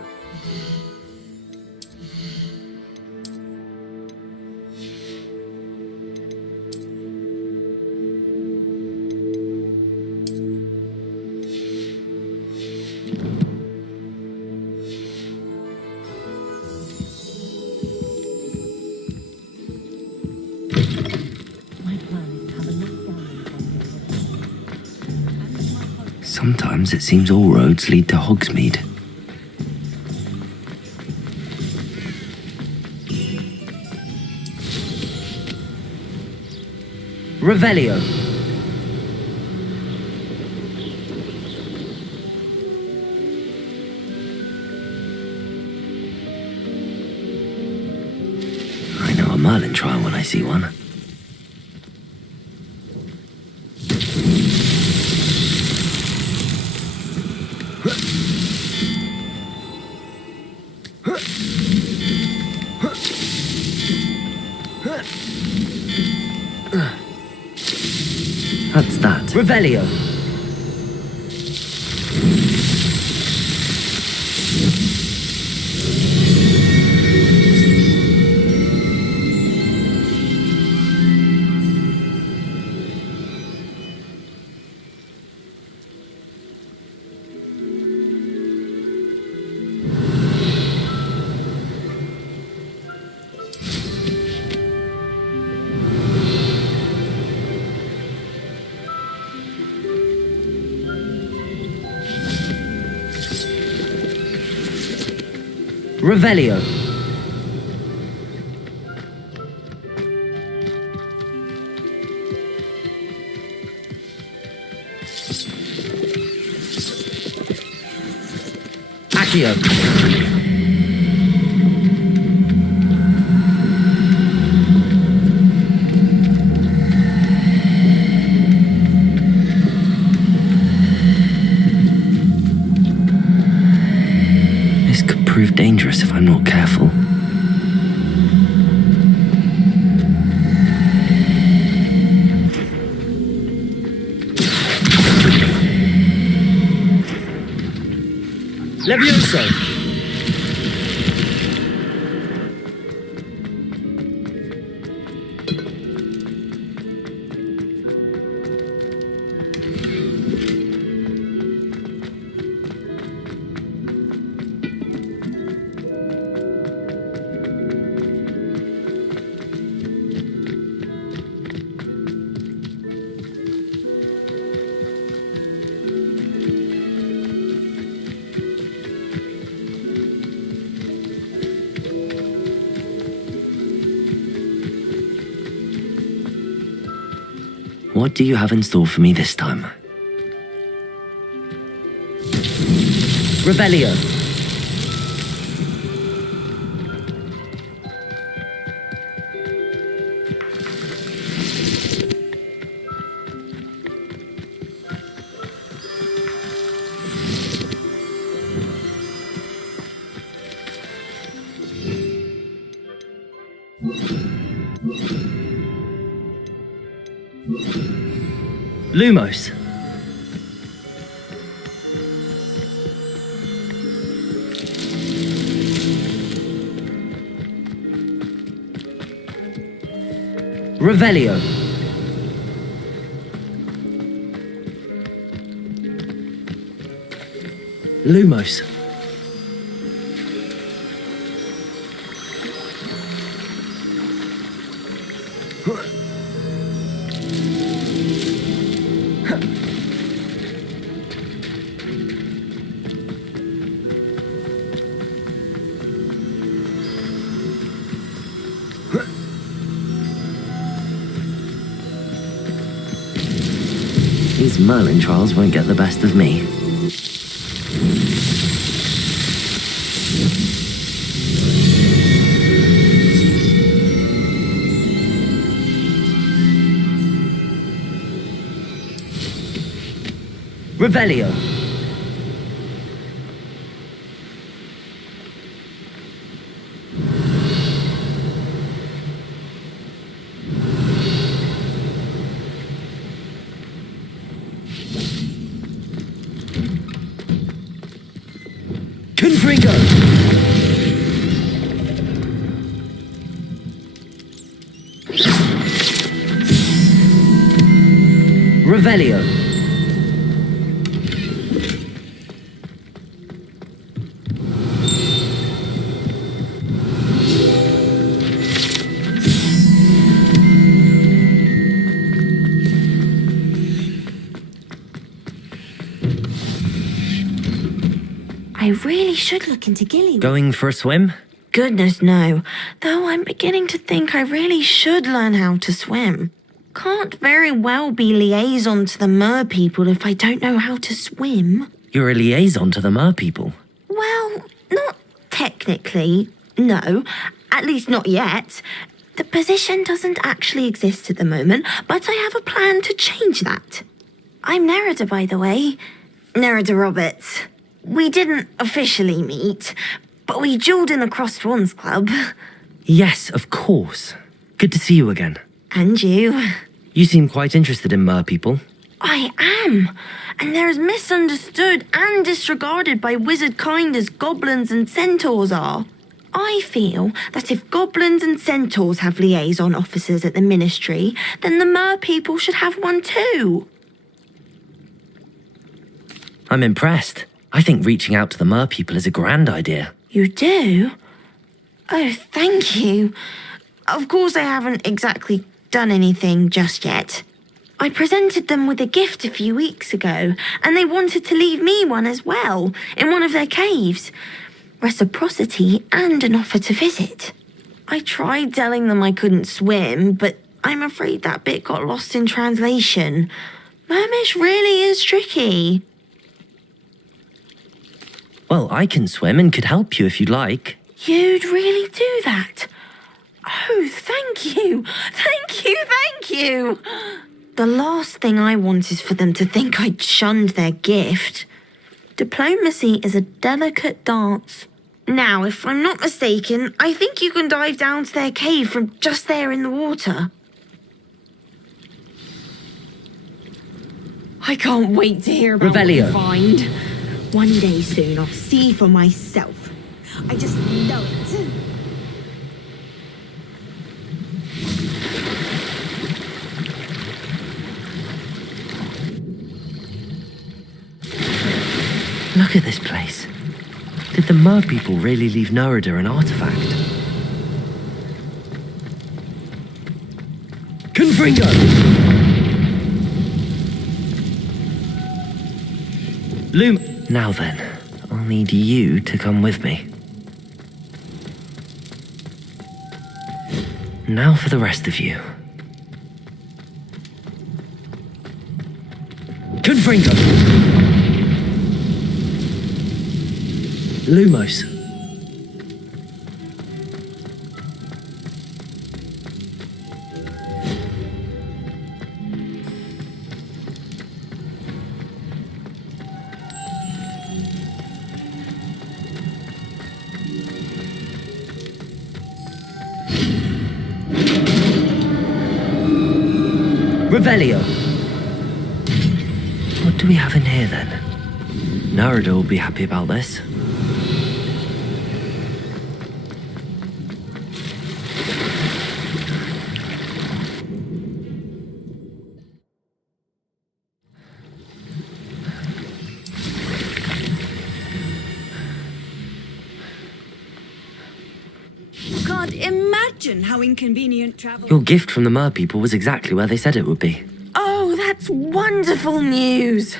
Sometimes it seems all roads lead to Hogsmeade. Revelio. I know a Merlin trial when I see one. What's that? Revelio. Revelio. Accio. Prove dangerous if I'm not careful. Levioso. What do you have in store for me this time? Revelio. Lumos. Revelio. Lumos. These Merlin trials won't get the best of me. Revelio. Confringo. Revelio. I really should look into Gilly. Going for a swim? Goodness, no. Though I'm beginning to think I really should learn how to swim. Can't very well be liaison to the mer people if I don't know how to swim. You're a liaison to the mer people. Well, not technically, no. At least not yet. The position doesn't actually exist at the moment, but I have a plan to change that. I'm Nerida, by the way. Nerida Roberts. We didn't officially meet, but we duelled in the Crossed Wands Club. Yes, of course. Good to see you again. And you. You seem quite interested in mer people. I am. And they're as misunderstood and disregarded by wizard kind as goblins and centaurs are. I feel that if goblins and centaurs have liaison officers at the ministry, then the mer people should have one too. I'm impressed. I think reaching out to the mer people is a grand idea. You do? Oh, thank you. Of course I haven't exactly done anything just yet. I presented them with a gift a few weeks ago, and they wanted to leave me one as well, in one of their caves. Reciprocity and an offer to visit. I tried telling them I couldn't swim, but I'm afraid that bit got lost in translation. Mermish really is tricky. Well, I can swim and could help you if you'd like. You'd really do that? Oh, thank you. Thank you, thank you. The last thing I want is for them to think I'd shunned their gift. Diplomacy is a delicate dance. Now, if I'm not mistaken, I think you can dive down to their cave from just there in the water. I can't wait to hear about what you find. One day soon, I'll see for myself. I just know it. Look at this place. Did the mer people really leave Nerida an artifact? Confringo! Loom. Now then, I'll need you to come with me. Now for the rest of you. Confringo! Lumos. Revelio. What do we have in here then? Nerida will be happy about this. Can't imagine how inconvenient travel. Your gift from the mer people was exactly where they said it would be. Oh, that's wonderful news.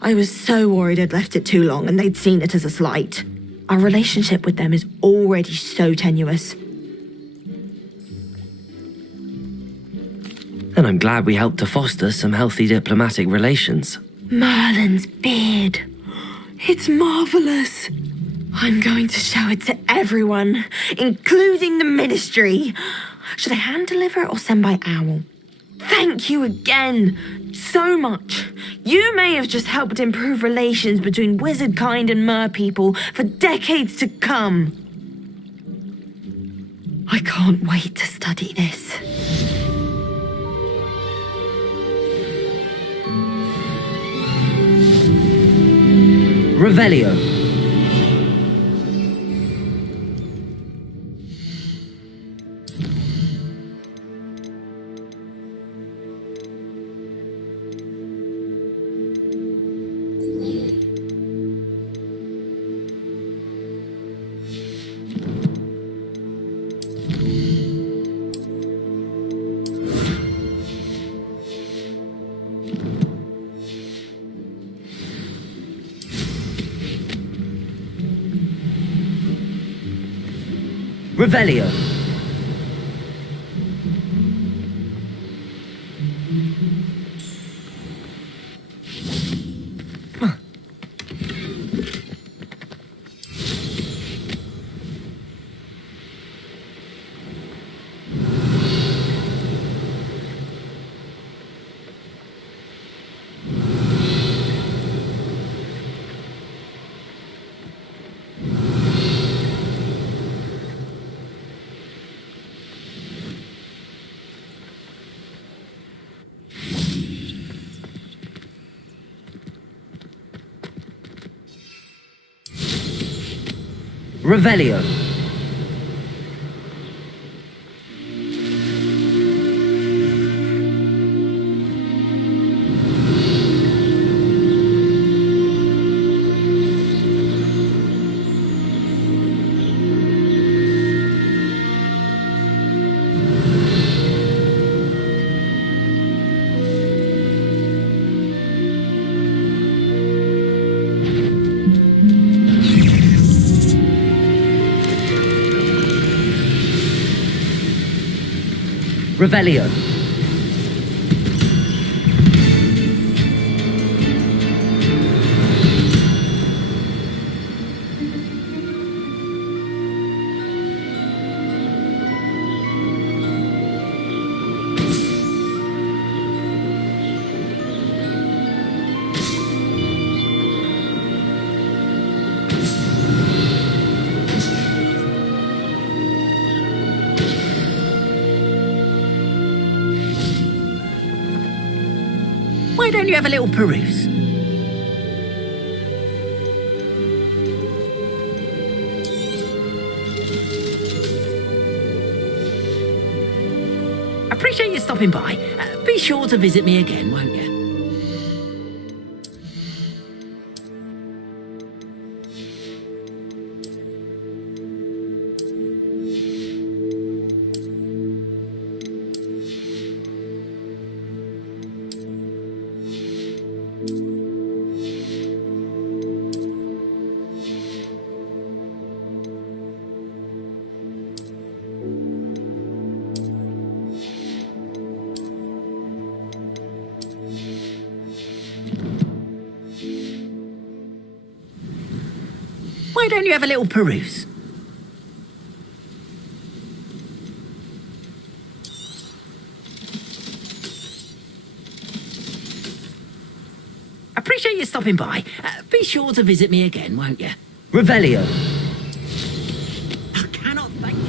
I was so worried I'd left it too long and they'd seen it as a slight. Our relationship with them is already so tenuous. And I'm glad we helped to foster some healthy diplomatic relations. Merlin's beard. It's marvelous. I'm going to show it to everyone, including the ministry. Should I hand deliver it or send by owl? Thank you again so much. You may have just helped improve relations between wizard kind and mer people for decades to come. I can't wait to study this. Revelio. Revelio. Revelio. Revelio. Why don't you have a little peruse? Appreciate you stopping by. Be sure to visit me again, won't you? Why don't you have a little peruse? Appreciate you stopping by. Be sure to visit me again, won't you? Revelio. I cannot thank you.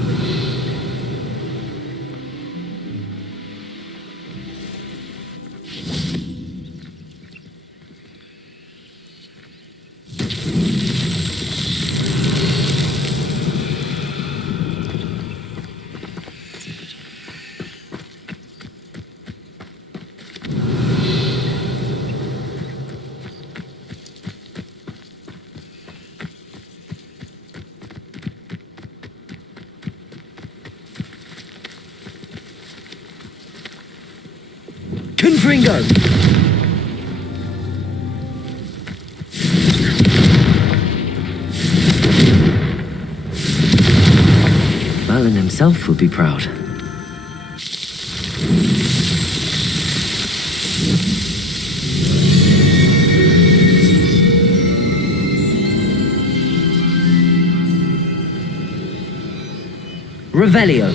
Confringo. Merlin himself would be proud. Revelio.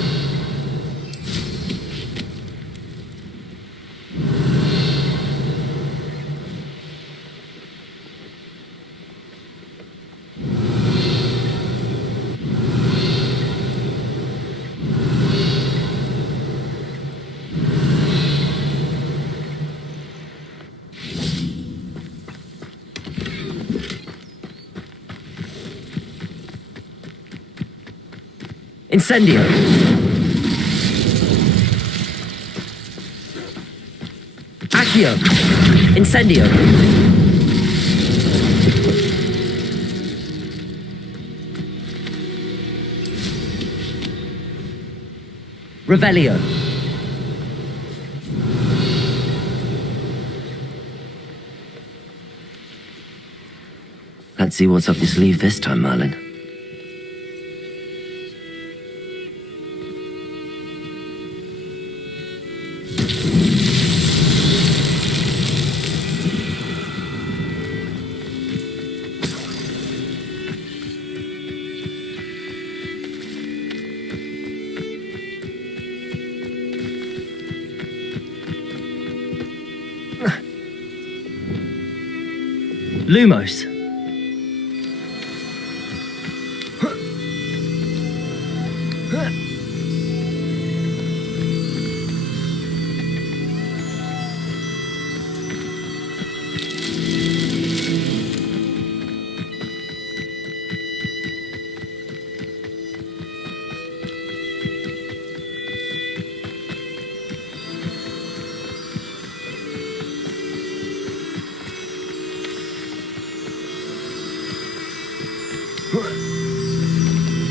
Incendio. Accio. Incendio. Revelio. Let's see what's up your sleeve this time, Merlin. Lumos.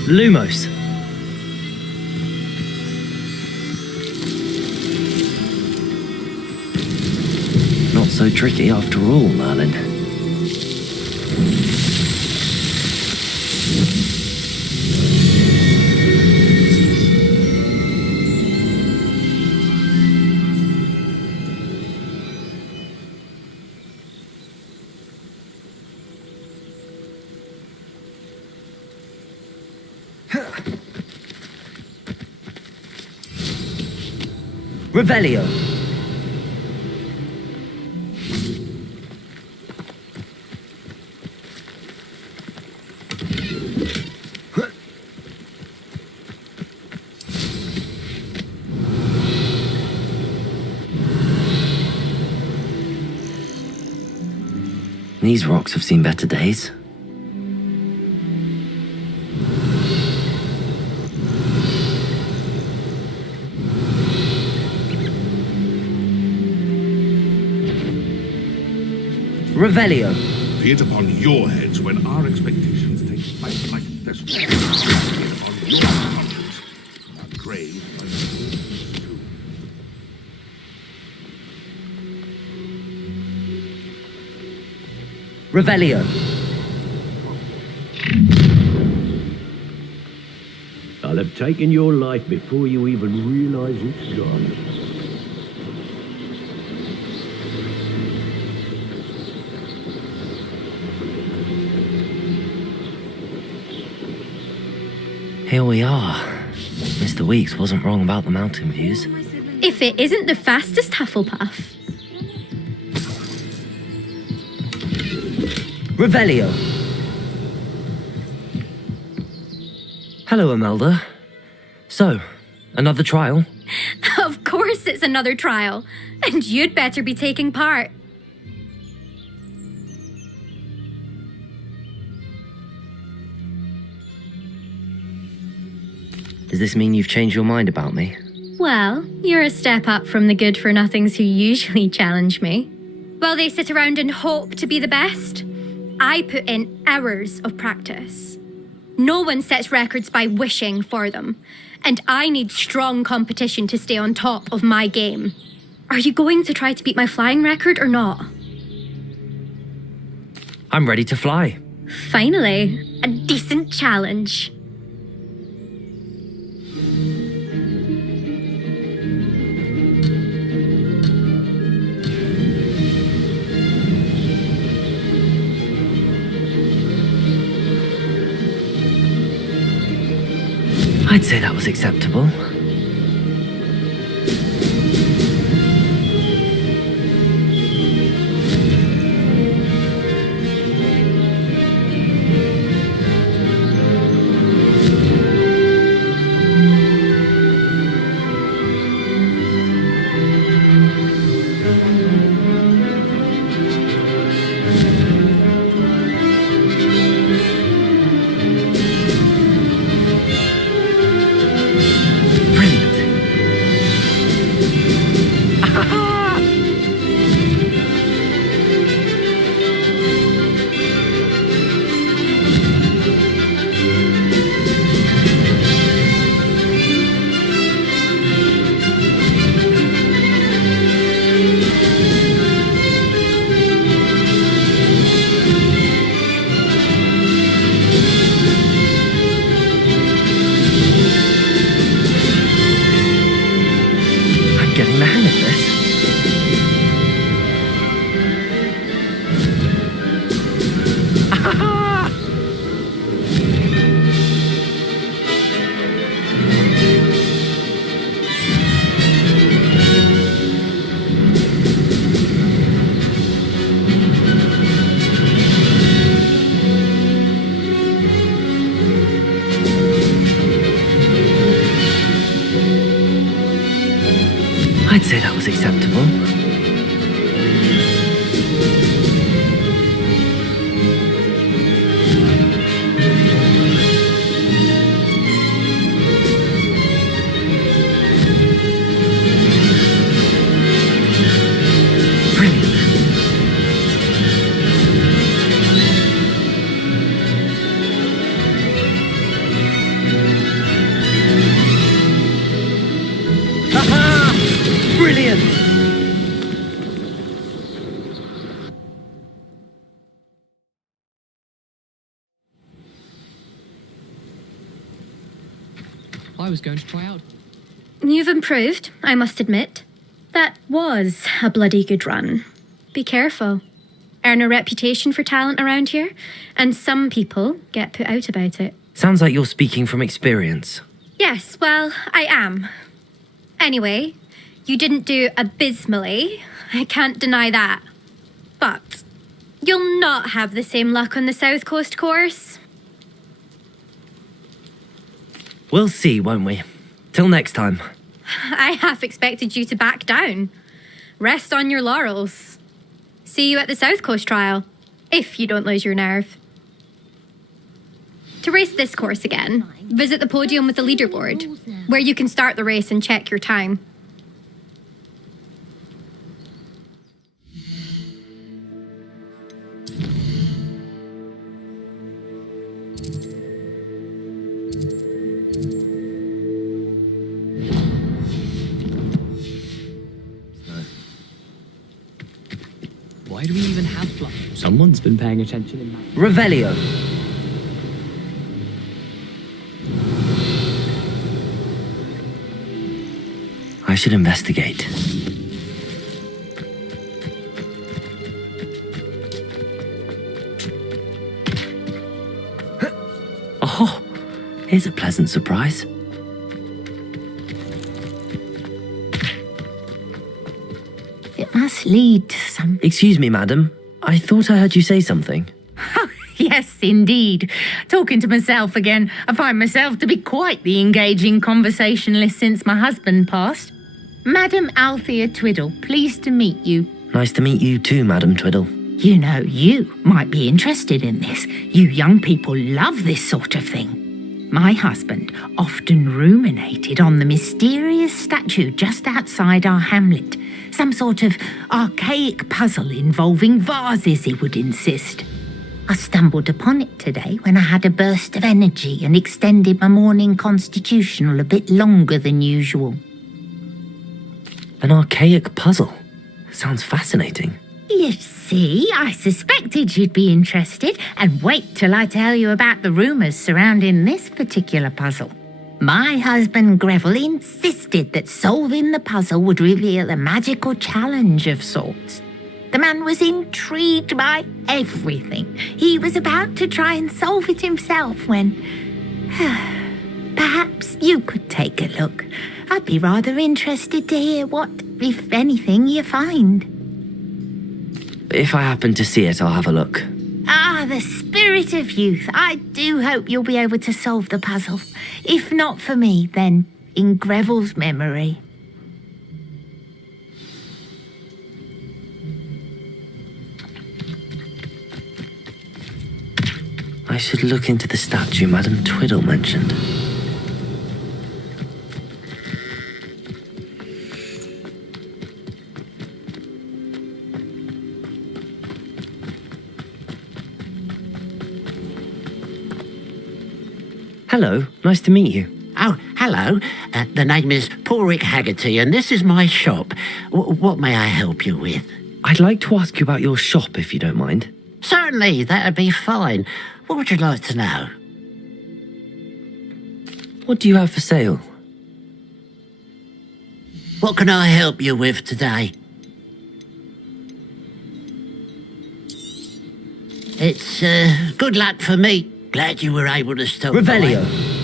Lumos. Not so tricky after all, Merlin. Revelio. These rocks have seen better days. Revelio. Be it upon your heads when our expectations take flight like this. Be it upon your conscience. Our grave like too. Revelio. I'll have taken your life before you even realize it's gone. Here we are. Mr. Weeks wasn't wrong about the mountain views. If it isn't the fastest Hufflepuff. Revelio. Hello, Imelda. So, another trial? Of course it's another trial. And you'd better be taking part. Does this mean you've changed your mind about me? Well, you're a step up from the good-for-nothings who usually challenge me. While they sit around and hope to be the best, I put in hours of practice. No one sets records by wishing for them, and I need strong competition to stay on top of my game. Are you going to try to beat my flying record or not? I'm ready to fly. Finally, a decent challenge. I'd say that was acceptable. was acceptable. Brilliant! I was going to try out. You've improved, I must admit. That was a bloody good run. Be careful. Earn a reputation for talent around here, and some people get put out about it. Sounds like you're speaking from experience. Yes, well, I am. Anyway, you didn't do abysmally. I can't deny that. But you'll not have the same luck on the South Coast course. We'll see, won't we? Till next time. I half expected you to back down. Rest on your laurels. See you at the South Coast trial, if you don't lose your nerve. To race this course again, visit the podium with the leaderboard, where you can start the race and check your time. Why do we even have fluff? Someone's been paying attention in my... Revelio. I should investigate. Oh, here's a pleasant surprise. It must lead to some... Excuse me, madam. I thought I heard you say something. Yes, indeed. Talking to myself again. I find myself to be quite the engaging conversationalist since my husband passed. Madam Althea Twiddle, pleased to meet you. Nice to meet you too, Madam Twiddle. You know, you might be interested in this. You young people love this sort of thing. My husband often ruminated on the mysterious statue just outside our hamlet. Some sort of archaic puzzle involving vases, he would insist. I stumbled upon it today when I had a burst of energy and extended my morning constitutional a bit longer than usual. An archaic puzzle. Sounds fascinating. You see, I suspected you'd be interested, and wait till I tell you about the rumours surrounding this particular puzzle. My husband Greville insisted that solving the puzzle would reveal a magical challenge of sorts. The man was intrigued by everything. He was about to try and solve it himself when... Perhaps you could take a look. I'd be rather interested to hear what, if anything, you find. If I happen to see it, I'll have a look. Ah, the spirit of youth. I do hope you'll be able to solve the puzzle. If not for me, then in Greville's memory. I should look into the statue Madam Twiddle mentioned. Hello, nice to meet you. Oh, hello. The name is Porrick Haggerty, and this is my shop. What may I help you with? I'd like to ask you about your shop, if you don't mind. Certainly, that'd be fine. What would you like to know? What do you have for sale? What can I help you with today? It's, good luck for me. Glad you were able to stop Revelio. by.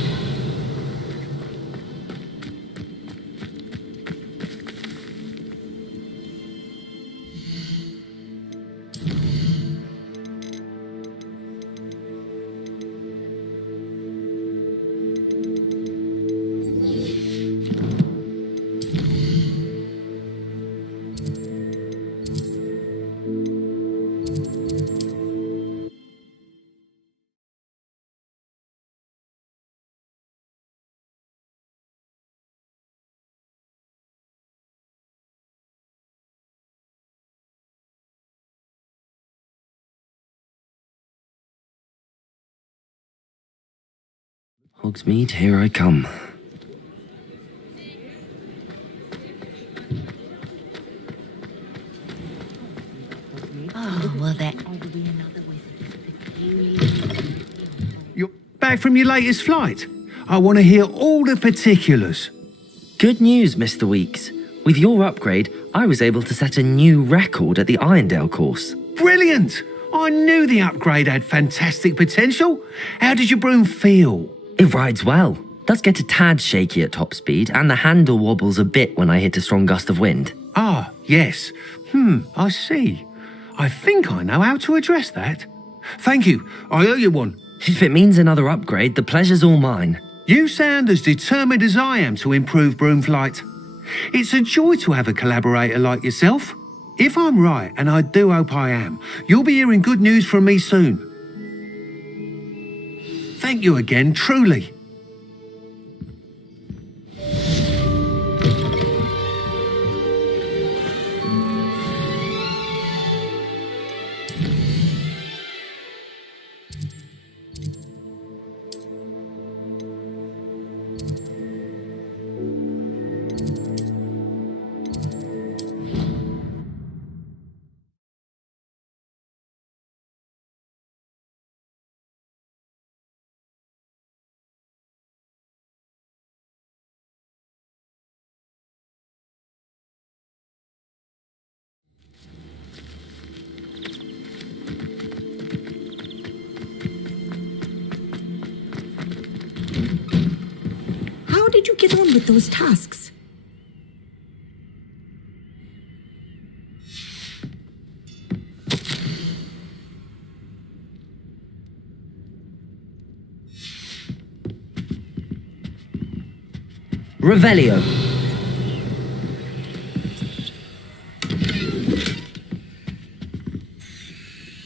Hogsmeade, here I come. Oh, well, that... You're back from your latest flight? I want to hear all the particulars. Good news, Mr. Weeks. With your upgrade, I was able to set a new record at the Irondale course. Brilliant! I knew the upgrade had fantastic potential. How did your broom feel? It rides well. Does get a tad shaky at top speed, and the handle wobbles a bit when I hit a strong gust of wind. Ah, yes. I see. I think I know how to address that. Thank you. I owe you one. If it means another upgrade, the pleasure's all mine. You sound as determined as I am to improve broom flight. It's a joy to have a collaborator like yourself. If I'm right, and I do hope I am, you'll be hearing good news from me soon. Thank you again, truly. How did you get on with those tasks? Revelio.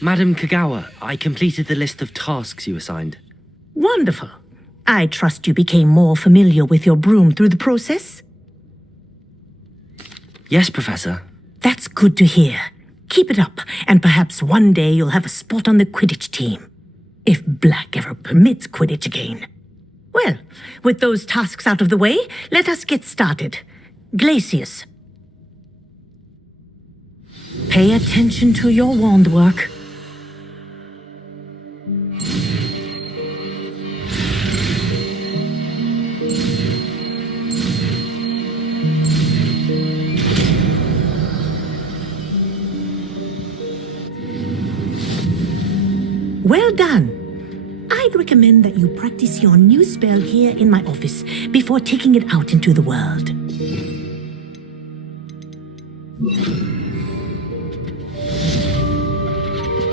Madam Kogawa, I completed the list of tasks you assigned. Wonderful. I trust you became more familiar with your broom through the process? Yes, Professor. That's good to hear. Keep it up, and perhaps one day you'll have a spot on the Quidditch team. If Black ever permits Quidditch again. Well, with those tasks out of the way, let us get started. Glacius. Pay attention to your wand work. Well done. I'd recommend that you practice your new spell here in my office before taking it out into the world.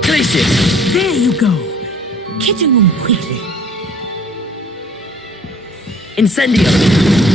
Glacius! There you go. Get in room quickly. Incendio!